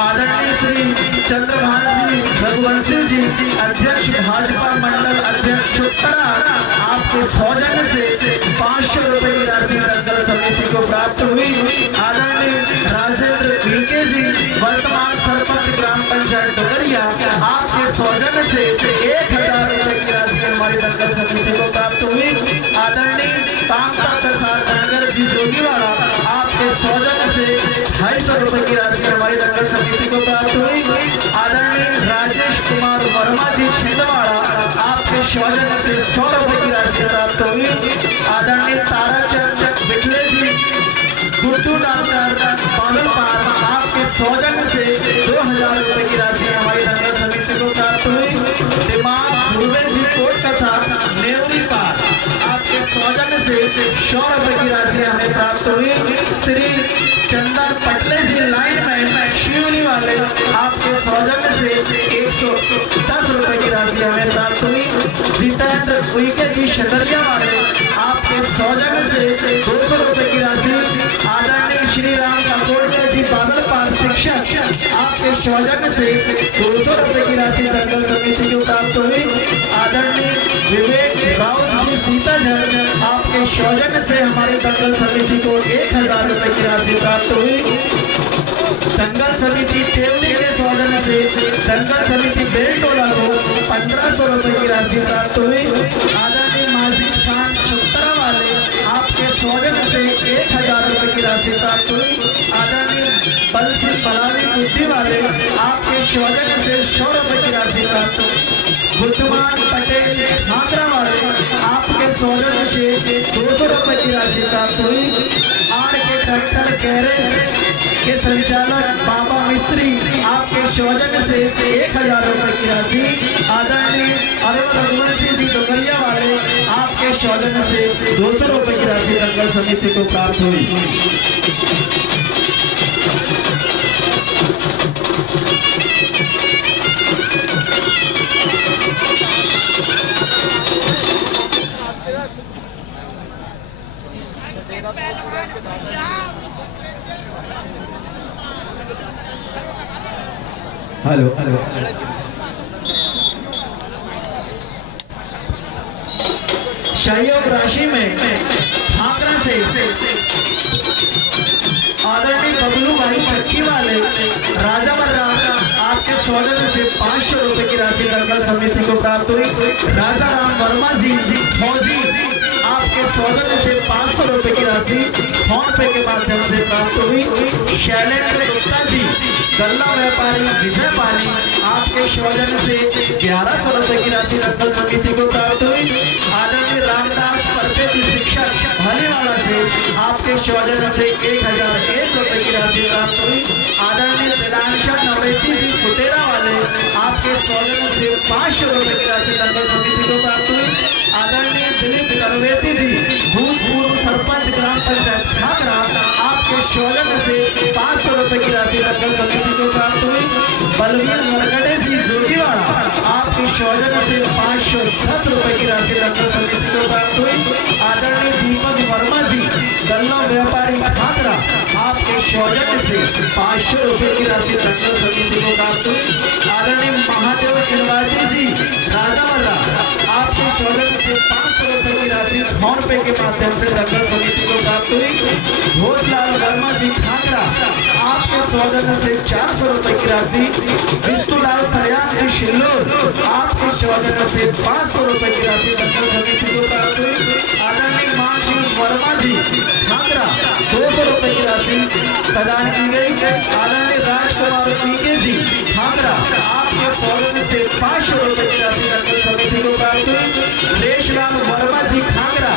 आदरणीय श्री चंद्रभान सिंह रघुवंशी जी, अध्यक्ष भाजपा मंडल अध्यक्ष उत्तरा, आपके सौजन्य से 500 रुपए की राशि दंगल समिति को प्राप्त हुई। आदरणीय राजेंद्र वीके जी, वर्तमान सरपंच ग्राम पंचायत डोगरिया, आपके सौजन्य से 1000 रुपए की राशि हमारी दंगल समिति को प्राप्त हुई। आदरणीय कामता प्रसाद नगर जी जोगीवाड़ा, आपके सौजन्य से 250 रुपए की राशि हमारी दंगल समिति को प्राप्त हुई। आदरणीय राजेश कुमार वर्मा जी छिंदवाड़ा, आपके सौजन्य से 100 रुपए की राशि प्राप्त हुई। आदरणीय ताराचंद बिखले जी गुड्डू डॉक्टर बादलपार, आपके सौजन्य से 2000 रुपए की राशि हमारी दंगल समिति को प्राप्त हुई। दिमाग ध्रुवे जी कोट कसा नेवरी पार, आपके सौजन्य से 100 रुपए की राशि हमें प्राप्त हुई। श्री चंदन पटले जी लाइनमैन शिवनी वाले, आपके सौजन्य से 110 रुपए की राशि हमें प्राप्त हुई। जितेंद्र उइके जी शदरिया वाले, आपके सौजन्य से 200 रुपए की राशि। आदरणीय श्री राम कपूर जी बादल पार शिक्षक आपके सौजन्य से 200 रुपए की राशि दंगल समिति को प्राप्त हुई। आदरणीय विवेक राउत जी सीताझर आपके सौजन्य से हमारी दंगल समिति को 1000 रुपए की राशि प्राप्त हुई। दंगल समिति टेवली के सौजन्य से दंगल समिति बेलटोला को 1500 रुपए की राशि प्राप्त हुई। आदरणीय माजिद खान शुक्तरा वाले आपके सौजन्य से 1000 रुपए की राशि प्राप्त हुई। आदरणीय बल सिंह बलाली बुद्धि वाले आपके सौजन्य से 100 रुपए की राशि प्राप्त हुई। बुद्धमान पटेल खाकरा वाले आपके सौजन्य से 200 रुपए की राशि प्राप्त हुई। आर के ट्रैक्टर गैरेज के संचालक बाबा मिस्त्री आपके सौजन्य से 1000 रुपए की राशि। आदरणीय अरुण रघुवंशी जी डोगरिया वाले आपके सौजन्य से 200 रुपए की राशि दंगल समिति को प्राप्त हुई। हेलो सहयोग राशि में खाकरा से आदरणीय बबलू भाई चक्की वाले राजा मर्रा आपके सौजन्य से 500 रुपए की राशि दंगल समिति को प्राप्त हुई। राजा राम वर्मा जी फौजी आपके सौजन्य से 500 रुपए की राशि फोन पे के माध्यम से प्राप्त हुई। शैलेंद्र गुप्ता जी गल्ला व्यापारी विजय पानी आपके सौजन्य से 1100 रुपए की राशि दंगल समिति को प्राप्त हुई। आदरणीय रामदास परपेती शिक्षक भलीवाड़ा से आपके सौजन्य से 1001 रुपए की राशि प्राप्त हुई। आदरणीय वेदांशा नवरेती जी फुटेरा वाले आपके सौजन्य से 500 रुपए की राशि दंगल समिति को प्राप्त हुई। आदरणीय दिलीप नरवेती जी भूतपूर्व सरपंच ग्राम पंचायत खाकरा आपके सौजन्य से 500 रुपए की राशि दंगल समिति को प्राप्त हुई। बलवीर मरगड़े जी जोगीवाड़ा आपके सौजन्य से 510 रुपए की राशि दंगल समिति को प्राप्त हुई। आदरणीय दीपक वर्मा जी गल्ला व्यापारी खाकरा आपके सौजन्य से 500 रुपए की राशि दंगल समिति को प्राप्त हुई। आदरणीय महादेव इनवाती जी राजामर्रा आपके सौजन्य से 500 रुपए की राशि फोन पे के माध्यम से दंगल समिति को प्राप्त हुई। भोजलाल वर्मा जी खाकरा आपके सौजन्य से 400 रुपए की राशि। विष्णुलाल सरियाम जी शिल्लोर आपके सौजन्य से 500 रुपए की राशि दंगल समिति को प्राप्त हुई। आदरणीय मानसिंह वर्मा जी खाकरा 200 रुपए की राशि प्रदान की गई। आदरणीय राजकुमार पीके जी खाकरा आपके सौजन्य से 500 रुपए की राशि दंगल समिति को प्राप्त हुई। रेशलाल वर्मा जी खाकरा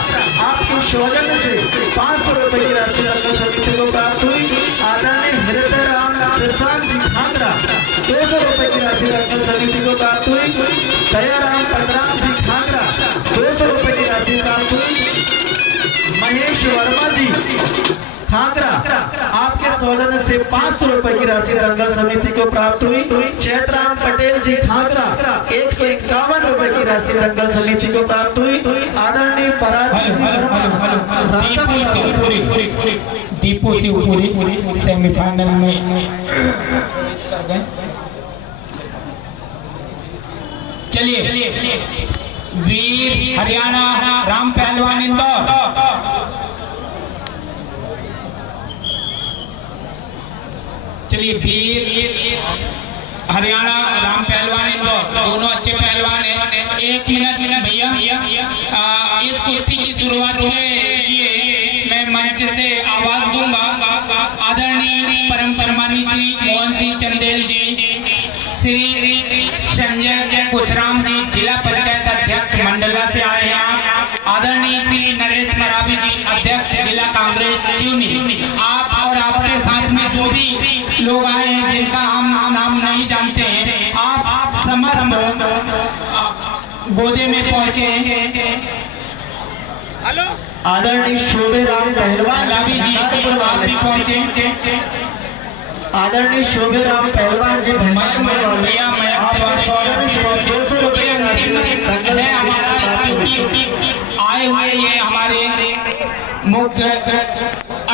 आपके सौजन्य से 500 रुपए की राशि दंगल समिति को प्राप्त हुई। आदरणीय हृदय राम सिरसान जी खाकरा 200 रुपए की राशि दंगल समिति को प्राप्त हुई। दयाराम पदराम जी खाकरा 200 रुपए की राशि प्राप्त हुई। महेश वर्मा जी खाकरा आपके सौजन्य से 500 रुपए की राशि दंगल समिति को प्राप्त हुई। चैतराम पटेल जी खाकरा 151 रुपए की राशि दंगल समिति को प्राप्त हुई। आदरणीय दीपू शिवपुरी सेमीफाइनल में चलिए वीर हरियाणा राम पहलवान इंदौर। चलिए वीर हरियाणा राम पहलवान इंदौर दोनों अच्छे पहलवान हैं। 1 मिनट भैया इस कुश्ती की शुरुआत के लिए मैं मंच से आवाज दूंगा। आदरणीय परम सम्मानी श्री मोहन सिंह चंदेल जी, श्री संजय कुशराम जी जिला पंचायत अध्यक्ष मंडला से आए हैं। आदरणीय श्री नरेश मरावी जी अध्यक्ष जिला कांग्रेस सिवनी। आप और आपके साथ में जो भी लोग आए हैं जिनका हम नाम नहीं जानते हैं, आप समस्त गोदे में पहुंचे। हेलो आदरणीय शोभे राम पहलवान मरावी जी आप भी पहुंचे। आदरणीय शोभे राम पहलवान जी भैया मैं आपके सौजन्य से 200 रुपए की राशि दंगल आए हुए ये हमारे मुख्य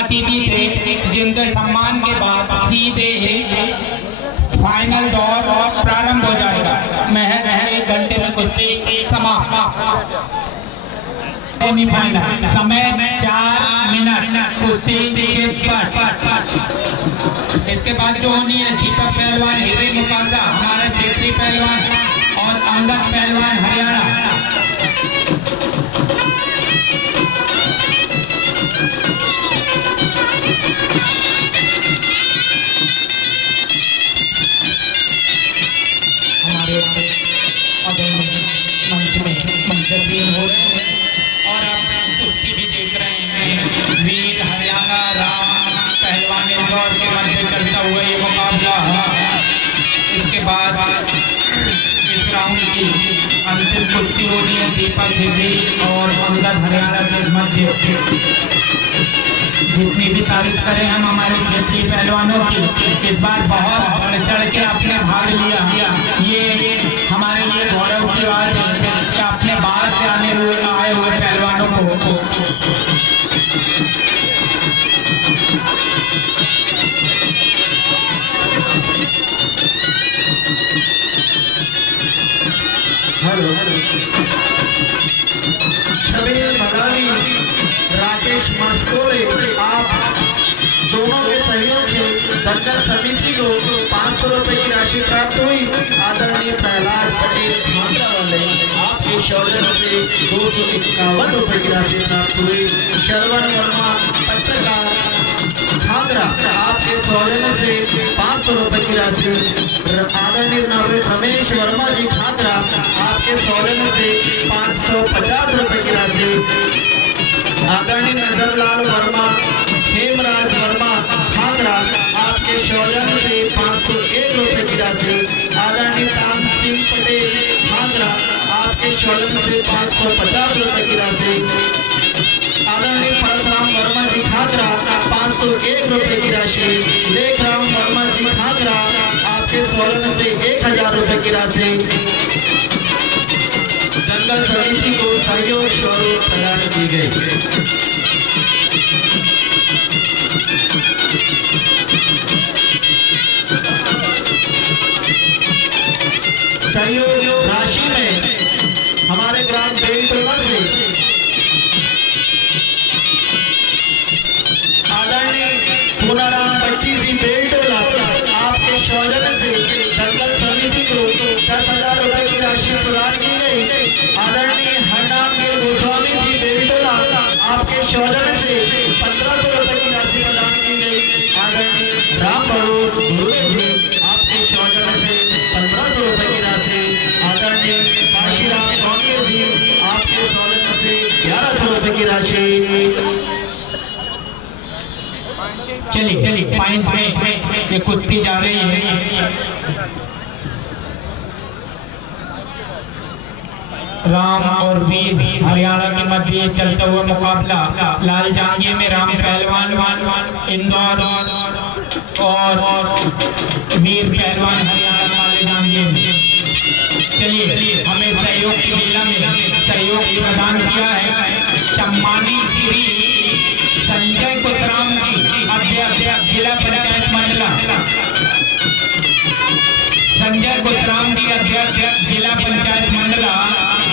अतिथि थे, जिनके सम्मान के बाद सीधे फाइनल दौर प्रारंभ हो जाएगा। महज 1 घंटे में कुश्ती समाप्त। सेमीफाइनल समय 4 मिनट, कुश्ती चितपट। इसके बाद जो होनी है दीपक पहलवान हिरे मुकाजा हमारा क्षेत्रीय पहलवान और अंगद पहलवान हरियाणा। हमारे मंच में मंचसीन हो रहे हैं और आप कुश्ती भी देख रहे हैं। वीर हरियाणा राम पहलवान इंदौर के मध्य चलता हुआ ये मुकाबला। इसके बाद इस राउंड की अंतिम कुश्ती होनी है दीपक हिरे और अंगद हरियाणा के मध्य। जितनी भी तारीफ करें हम हमारे क्षेत्रीय पहलवानों की, इस बार बहुत बढ़ चढ़ के आपने भाग लिया। ये हमारे लिए गौरव की बात है कि आपने बाहर से आए हुए पहलवानों को शबीर मदानी, राकेश मस्कोले, आप दोनों के सहयोग से दंगल समिति को 500 रुपए की राशि प्राप्त हुई। आदरणीय प्रहलाद पटेल खांगरा वाले आपके सौजन्य से 251 रुपए की राशि प्राप्त हुई। श्रवण वर्मा पत्रकार खांगरा आपके सौजन्य से 500 रुपए की राशि। आदरणीय रमेश वर्मा जी खांगरा आपके सौजन्य से 550 रुपए की राशि। आदरणीय नजरलाल वर्मा, हेमराज वर्मा खांगरा आपके सौजन्य से 501 रुपए की राशि। आदरणीय तान सिंह पटेल खांगरा आपके सौजन्य से 550 रुपए की राशि। आदरणीय परशुराम वर्मा जी खांगरा 501 रुपए की राशि। लेखराम वर्मा जी खांगरा आपके सौजन्य से 1000 रुपए की राशि दंगल समिति को सहयोग स्वरूप प्रदान की गई। सहयोग राशि में हमारे ग्राम बेलटोला से आदरणीय पूनाराम भट्टी जी बेलटोला आपके सौजन्य से दंगल समिति को 10,000 रुपए की राशि प्रदान की गई। आदरणीय हरनाम गिर गोस्वामी जी बेलटोला आपके सौजन्य से 1500 रुपए की राशि प्रदान की गई। आदरणीय राम भरोस गुरुदेव जी आपके सौजन्य से 1500 रुपए की राशि। आदरणीय काशीराम गौंगे जी आपके सौजन्य से 1100 रुपए की राशि। चलिए पॉइंट में ये कुश्ती जा रही है। राम और वीर हरियाणा के मध्य चलता हुआ मुकाबला। लाल जांगिया में राम पहलवान इंदौर और वीर पहलवान हरियाणा काले जांगिया में। चलिए हमें सहयोग की मेला में सहयोग प्रदान किया है सम्मानित श्री संजय कुशराम जी अध्यक्ष जिला पंचायत मंडला। संजय कुशराम जी अध्यक्ष जिला पंचायत मंडला,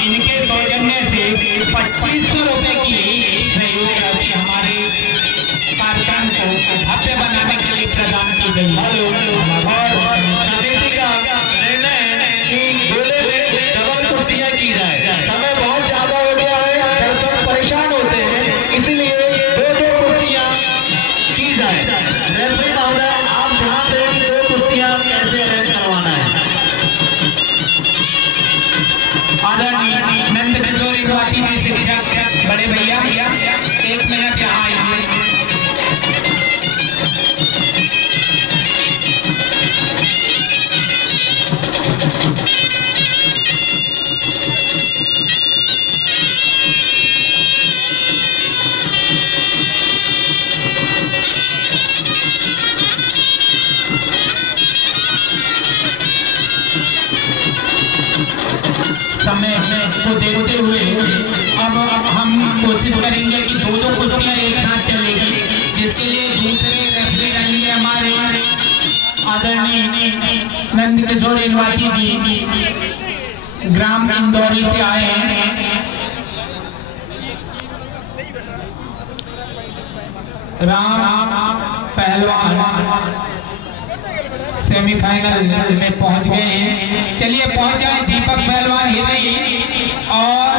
इनके सौजन्य से 2500 रुपए की सहयोग राशि हमारे कार्यक्रम को भव्य बनाने के लिए प्रदान की गई है। समिति का निर्णय है कि गोले में डबल कुश्तियां की जाए। समय बहुत ज्यादा हो गया है, दर्शक परेशान होते हैं, इसीलिए 2-2 कुश्तियां की जाए। रेफरी महोदय आप ध्यान दें कि 2 कुश्तियां कैसे अरेंज करवाना है। आदरणीय नंद किशोरी गुवाहाटी में शिक्षक बड़े भैया 1 मिनट यहाँ आइए। आदरणीय नंद किशोर इनवाती जी ग्राम इंदौरी से आए हैं। राम पहलवान सेमीफाइनल में पहुंच गए हैं। चलिए पहुंच जाए दीपक पहलवान हिरई और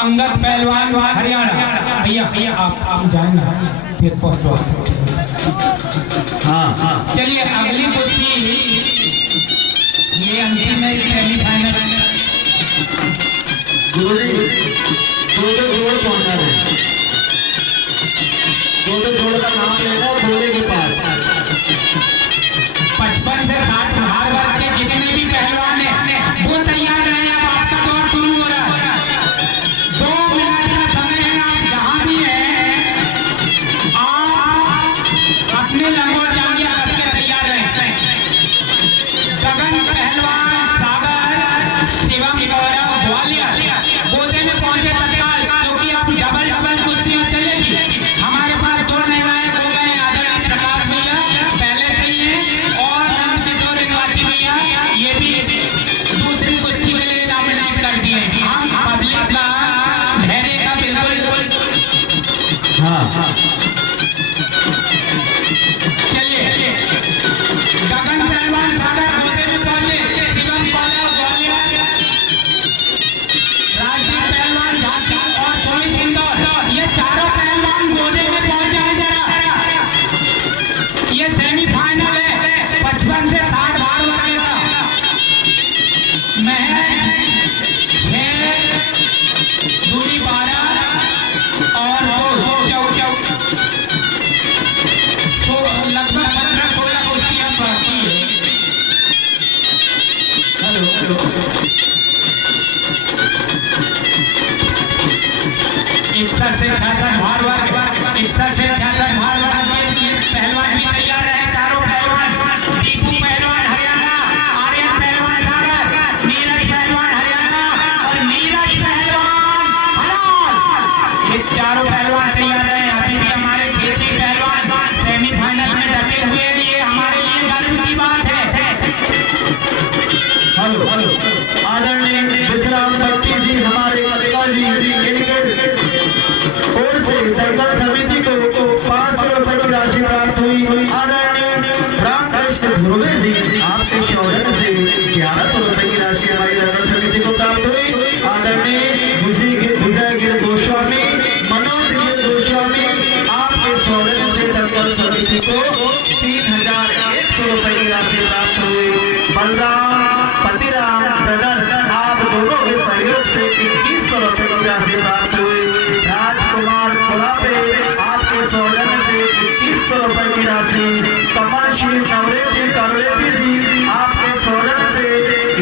अंगद पहलवान हरियाणा। भैया आप जाए ना, फिर पहुंचो। हाँ चलिए अगली कुश्ती, ये अंतिम है सेमीफाइनल। गुरुजी दो जोड़ पहुंचा रहे, दो जोड़ का नाम लेना भोले के पास। 55 से 60 भार वर्ग के जितने भी पहलवान हैं वो तैयार रहे। अब आपका दौर शुरू हो रहा है। 2 मिनट का समय है। आप जहां भी हैं आप अपने लंगोट जांघिया कस के तैयार रहें। गगन पहलवान सागर शिवम गौरव ग्वालियर गोदे में पहुंचे तत्काल, क्योंकि अब डबल कुश्ती में चलेगी। हमारे पास 2 निर्णायक हो गए, आदरणीय प्रकाश भैया पहले से ही हैं और नंद किशोर इनवाती भैया ये भी दूसरी कुश्ती के लिए नॉमिनेट कर दिए हैं। हम पब्लिक का धैर्य का बिल्कुल हाँ चलिए। गगन पहलवान सागर गोदे में पहुंचे, शिवम गौरव ग्वालियर, राजदीप पहलवान झांसी और सुमित इंदौर, ये चारों पहलवान गोदे में पहुंचे हैं। जरा ये सेमीफाइनल है 55 से 60 भार वर्ग का। महज 6 दूरी 12 और 2 लगभग 15-16 कुश्तियां बाकी है। हेलो 61 से 66 भार वर्ग, 61 से 66 भार वर्ग के पहलवान भी तैयार रहे। चारों पहलवान, दीपू पहलवान हरियाणा, आर्यन पहलवान सागर, नीरज पहलवान हरियाणा और नीरज पहलवान हलाल, ये चारों पहलवान तैयार रहे। अभी भी हमारे क्षेत्रीय पहलवान सेमीफाइनल में डटे हुए हैं। ये हमारे लिए गर्व की बात है। हेलो आदरणीय विश्राम भट्टी जी हमारे कविता जी, इनके ओर से दंगल समिति को 500 रुपए की राशि प्राप्त हुई। आदरणीय रामकृष्ण ध्रुवे जी आपके शौर्य से 1100 रुपए की राशि हमारी दंगल समिति को प्राप्त हुई। आदरणीय विजय गिर गोस्वामी, मनोज गिर गोस्वामी आपके शौर्य से दंगल समिति को 3100 रुपए की राशि प्राप्त हुई। बलराम पतिराम ब्रदर्स आप दोनों के सहयोग से 2100 रुपए की राशि प्राप्त हुई। राजकुमार कोलापे आपके सौजन्य से 2100 रुपए की राशि। कमलशील नवरेती जी आपके सौजन्य से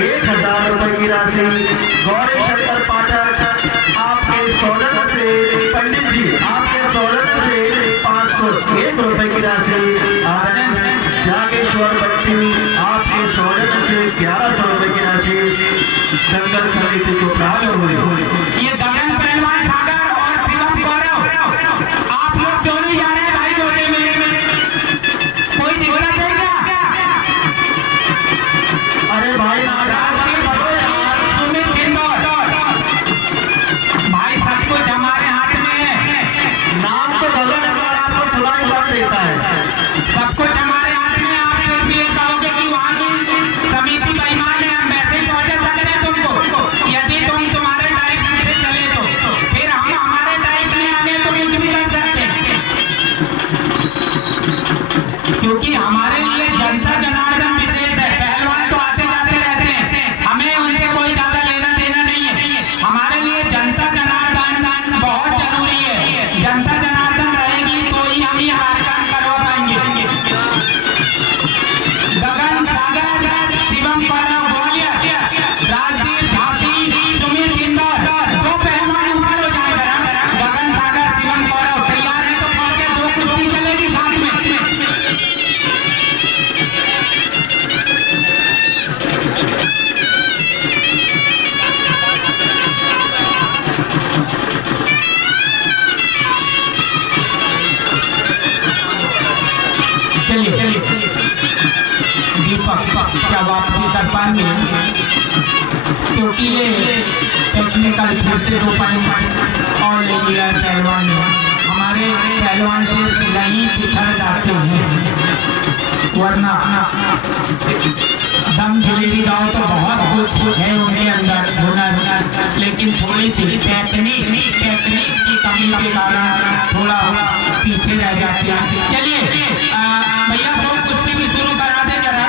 1000 रुपए की राशि। गौरी शंकर पाठक आपके सौजन्य से, पंडित जी आपके सौजन्य से 501 रुपए की राशि। आदरणीय जागेश्वर भट्टी आपके सौजन्य से 1100 रुपए की राशि दंगल समिति को प्राप्त हुई। ये गगन पहलवान सागर और शिवम गौरव आप लोग दोनों जा रहे हैं भाई गोदे में, कोई दिक्कत है क्या? अरे भाई सुमित इंदौर भाई सब कुछ हमारे हाथ में है। नाम तो गगन है और आपको सुनाई कब देता है। सब कुछ हमारे हाथ में। आप सिर्फ ये कहोगे कि वहाँ की समिति बेईमान है, हम वैसे पहुंचा सकते हैं तुमको। यदि तुम तुम्हारे टाइप से चले तो फिर हम हमारे टाइप में आगे तो कुछ भी कर सकते हैं, क्योंकि हमारे लिए जनता जनार्दन विशेष है। पहलवान तो आते जाते रहते हैं, हमें उनसे कोई ज्यादा लेना देना नहीं है। हमारे लिए जनता जनार्दन बहुत जरूरी है। जनता जनार्दन रहेगी तो ही हम ये हमारे काम करवा पाएंगे। गगन सागर शिवम गौरव ग्वालियर, राजदीप झांसी सुमित इंदौर, 2 पहलवान ऊपर हो जाएगा। गगन सागर शिवम गौरव तैयार है तो पहुंचे, 2 कुश्ती चलेगी साथ में। चलिए क्या वापसी कर पाएंगे, क्योंकि ये टेक्निकल फिर से 2 पॉइंट और ले लिया है पहलवान ने। हमारे पहलवान से नहीं पिछड़ जाते हैं, वरना दम दिलेरी दाव तो बहुत कुछ है उनके अंदर हुनर, लेकिन थोड़ी सी टेक्निक की कमी के कारण थोड़ा पीछे रह जाते हैं। चलिए भैया दो कुश्ती भी शुरू करा दे जरा,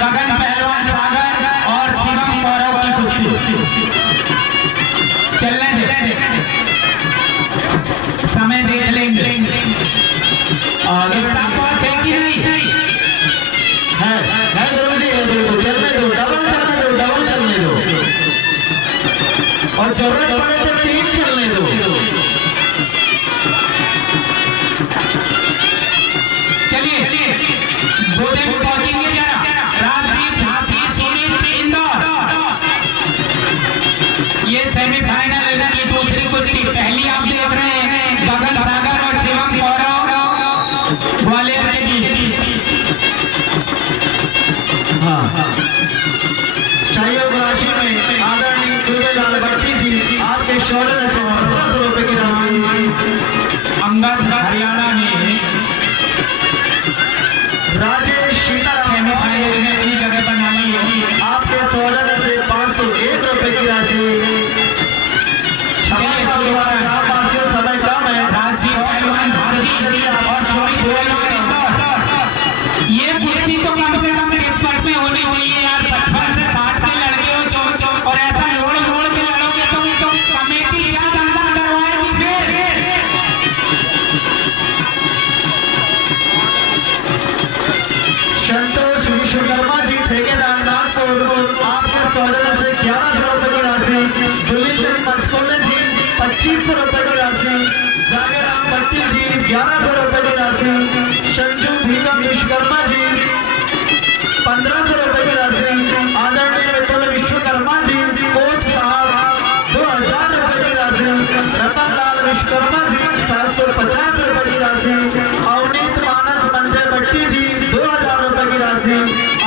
गगन पहलवान सागर और शिवम कौरव की कुश्ती चलने दे, समय देख लेंगे। और स्टॉपवॉच है कि नहीं है चलने दो, डबल चलने दो, और जरूरत पड़े तो 3 चलने दो। चलिए गोदे में पहुंचेंगे जरा, राजदीप झांसी सुमित इंदौर, ये सेमीफाइनल की दूसरी कुश्ती। पहली आप देख रहे हैं गगन सागर और शिवम कौरव ग्वालियर के बीच। हाँ, सहयोग राशि में आदरणीय चूड़ेलाल भट्टी जी आपके शौर्य से 1500 रुपए की राशि। अंगद हरियाणा ने राजेश सीताराम सेमीफाइनल में अपनी जगह बनाई है, आपके शौर्य से 501 रुपए की राशि। ग्रामवासियों समय कम है। राजदीप पहलवान झांसी और शोभित पहलवान इंदौर। ये कुश्ती तो कम से कम चितपट में होनी चाहिए यार, 55 से 60 के लड़के हो तो, और ऐसा लोड़ के लड़ोगे तो कमेटी क्या दंगल करवाएगी फिर। संतोष विश्वकर्मा जी ठेकेदार नागपुर आपके शौर्य से 1100 रुपए की राशि। दुलीचंद मस्कोले जी 2500 रुपए की राशि। जागेराम भट्टी जी 1100 रुपए की राशि। संजू भीकम विश्वकर्मा जी 1500 रुपए की राशि। आदरणीय मिथुन विश्वकर्मा जी कोच साहब 2000 रुपए की राशि। रतनलाल विश्वकर्मा जी 750 रुपए की राशि। अवनीत मानस मंजय भट्टी जी 2000 रुपए की राशि।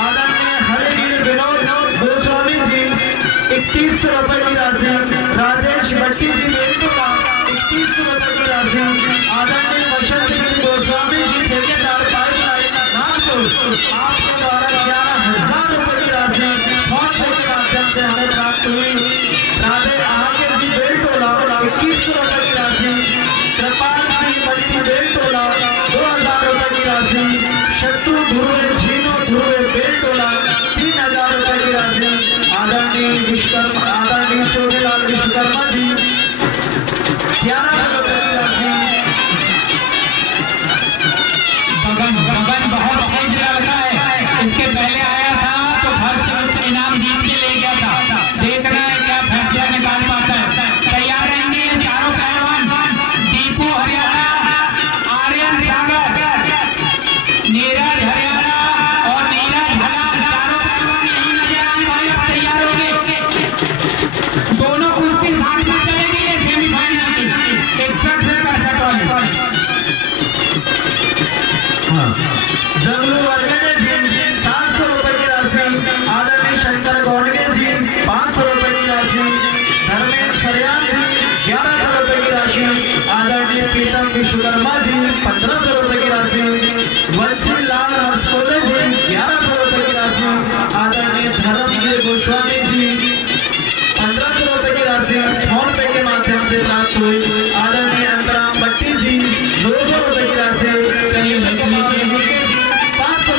आदरणीय हरिवीर विनोद गोस्वामी जी 3100 रुपए की राशि। राजेश भट्टी जी बेलटोला 3100 रुपए की राशि। आदरणीय वसंत गोस्वामी जी ठेकेदार पाइपलाइन नागपुर आपके द्वारा 11,000 रुपए की राशि फोन पे के माध्यम से हमें प्राप्त हुई। राधे आगे जी बेलटोला 2100 रुपए की राशि। कृपाल सिंह भट्टी बेलटोला 2000 रुपए की राशि। शत्रु ध्रुवे झीनो ध्रुवे बेलटोला 3000 रुपए की राशि। आदरणीय चोटीलाल विश्वकर्मा जी 1100 रुपए की राशि। गगन बहुत तेज लड़का है, इसके पहले आया था तो फर्स्ट इनाम जीत के ले गया था। देखना है क्या फैसला निकाल पाता है। तैयार रहेंगे ये चारों पहलवान, दीपू हरियाणा, आर्यन सागर, नीरज हरियाणा और नीरज हला, चारों पहलवान यही नजर आने वाले। अब तैयार हो गए, दोनों कुश्ती साथ में चलेगी ये सेमीफाइनल की 61 से 65 वाली। जंगलू वर्गने जी 700 रुपए की राशि। आदरणीय शंकर गौडगे जी 500 रुपए की राशि। धर्मेंद्र सरयान जी 1100 रुपए की राशि। आदरणीय प्रीतम विश्वकर्मा जी 1500 रुपए की राशि। वंशी लाल मस्कोले जी 1100 रुपए की राशि। आदरणीय धर्मवीर गोस्वामी जी 1500 रुपए की राशि फोन पे के माध्यम से प्राप्त हुई। आदरणीय अंतराम भट्टी जी 200 रुपए की राशि। 500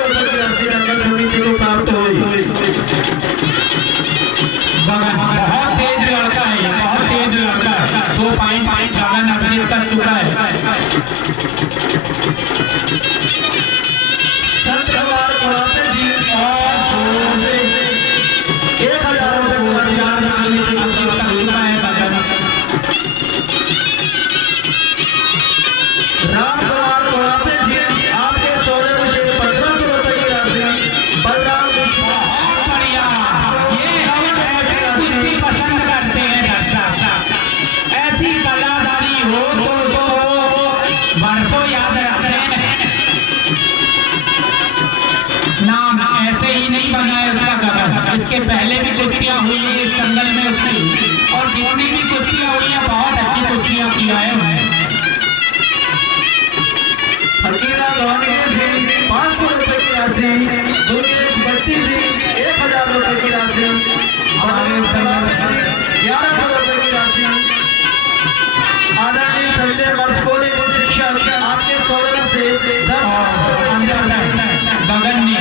इसके पहले भी कुश्तियां हुई है इस दंगल में उसकी, और जितनी भी कुश्तियां हुई है बहुत अच्छी कुश्तियां किया है उन्होंने। हकीरा धोनी जी 500 रुपए की राशि, दुर्गेश भट्टी जी 1000 रुपए की राशि, हमारे इस दंगल में 1100 रुपए की राशि, आदरणीय संजय मर्सकोले जी शिक्षक आपके सौजन्य से 10 गगन ने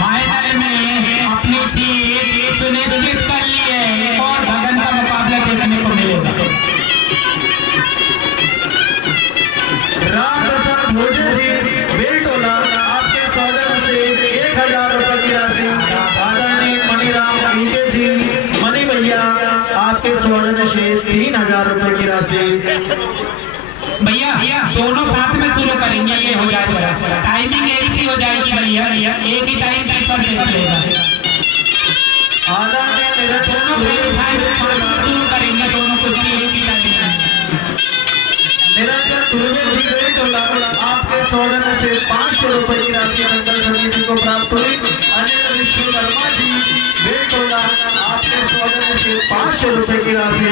फाइनल में अपनी सीट सुनिश्चित कर ली है और गगन का मुकाबला देखने को मिलेगा। राम प्रसाद भोजे जी बेलटोला आपके सौजन्य से 1000 रुपए की राशि, आदरणीय मणिराम पीके जी मणि भैया आपके सौजन्य से 3000 रुपए की राशि। भैया दोनों साथ में शुरू करेंगे, ये हो जाएगा टाइमिंग एक सी हो जाएगी भैया, एक ही टाइम पर देख लेगा। आदरणीय दोनों साथ में शुरू करेंगे, दोनों कुश्ती एक ही टाइम में। निरंजन दुर्गे जी बेलटोला आपके सौजन्य से 500 रुपए की राशि दंगल समिति को प्राप्त हुई। अनिल विश्वकर्मा जी बेलटोला आपके सौजन्य से 500 रुपए की राशि,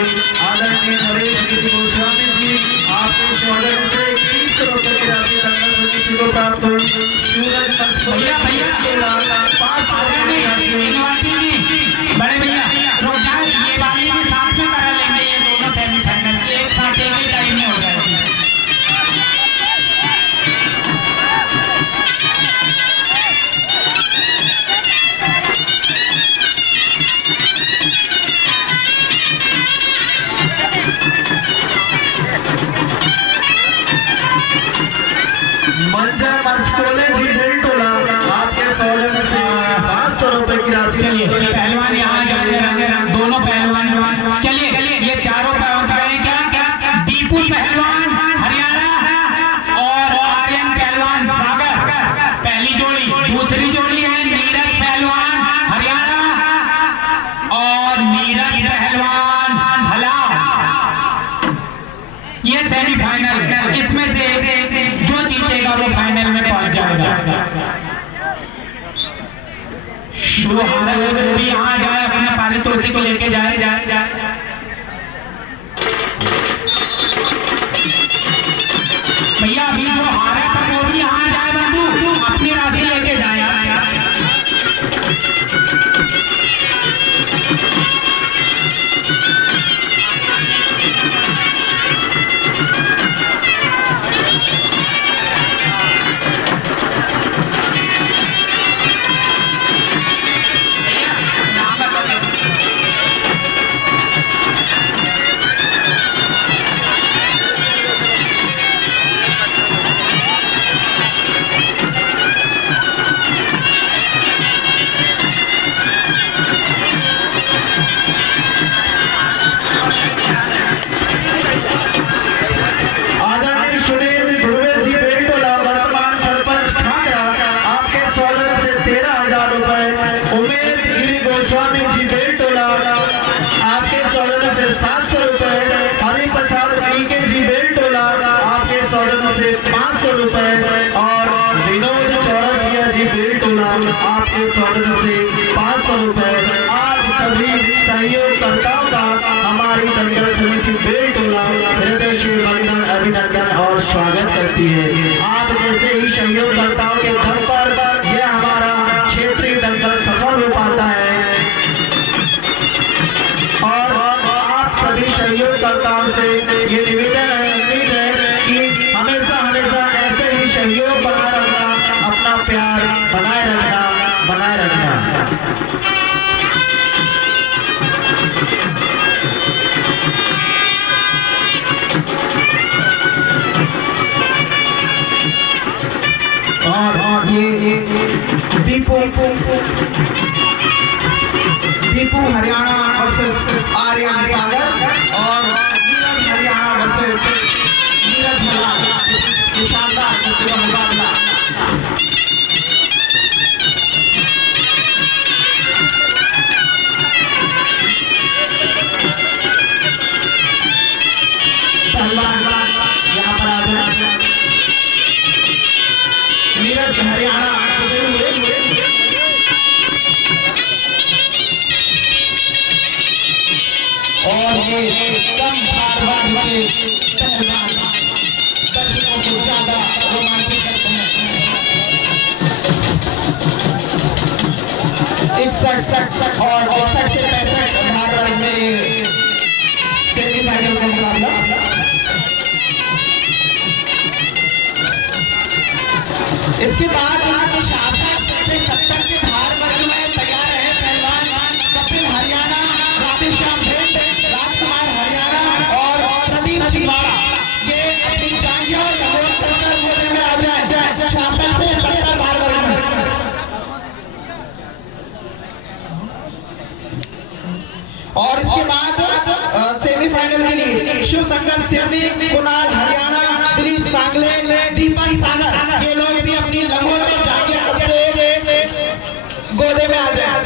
आदरणीय नरेश गिरी गोस्वामी जी आपके सौजन्य से 30 रुपए की राशि दंगल समिति को प्राप्त हुई। सूरज भैया भैया 500 रुपए की राशि। बड़े भैया रुक जाओ, ये वाली भी साथ में करा लेंगे, ये दोनों सेमीफाइनल एक साथ एक ही टाइम में हो जाएगी। मंजर मर्सकोले जी बेलटोला आपके सौजन्य से 500 रुपए की राशि। चलिए पहलवान यहाँ जाके दोनों पहलवान, चलिए ये चारों पहुंच गए क्या? दीपू पहलवान हरियाणा और आर्यन पहलवान सागर पहली जोड़ी, दूसरी जोड़ी है नीरज पहलवान हरियाणा और नीरज पहलवान हला। ये सेमीफाइनल है, इसमें से जो जीतेगा वो फाइनल में पहुंच जाएगा। शुभ भी यहाँ जाए, अपने पारितोषिक को लेके जाए। भैया अभी जो हारा था वो भी यहाँ जाए, बंधु अपनी राशि लेके जाए। आपके स्वागत से 500 रुपए। आज सभी सहयोगकर्ताओं का हमारी दंगल समिति बेलटोला हृदय से वंदन, अभिनंदन और स्वागत करती है। आप जैसे ही सहयोगकर्ताओं के दम पर यह हमारा क्षेत्रीय दंगल सफल हो पाता है और आप सभी सहयोगकर्ताओं से ये निवेदन है, उम्मीद है कि हमेशा हमेशा ऐसे ही सहयोग बनाए रखना, अपना प्यार बनाए रखना। और ये दीपू हरियाणा वर्सेस आर्यन सागर और नीरज हरियाणा वर्सेस नीरज मलाल, ये शानदार कुश्ती का मुकाबला। पहलवान यहाँ पर आ जाए। नीरज हरियाणा कम भार वर्ग के पहलवान दर्शकों को ज्यादा रोमांचित करते हैं। 61 और 61 से 65 भार वर्ग में सेमीफाइनल का मुकाबला। इसके बाद 66 से 70 के भार वर्ग में तैयार है पहलवान कपिल हरियाणा, राधेश्याम भिंड, राजकुमार हरियाणा और प्रदीप छिंदवाड़ा। ये अपनी जांघिया और लंगोट तोड़कर गोले में आ जाए 66 से 70 भार वर्ग में। और इसके बाद सेमीफाइनल के लिए शिव शंकर सिवनी, कुणाल हरियाणा, दिलीप सांगले, दीपक सागर, ये लोग भी अपनी लंगोट और जांघिया कसके गोले में आ जाए।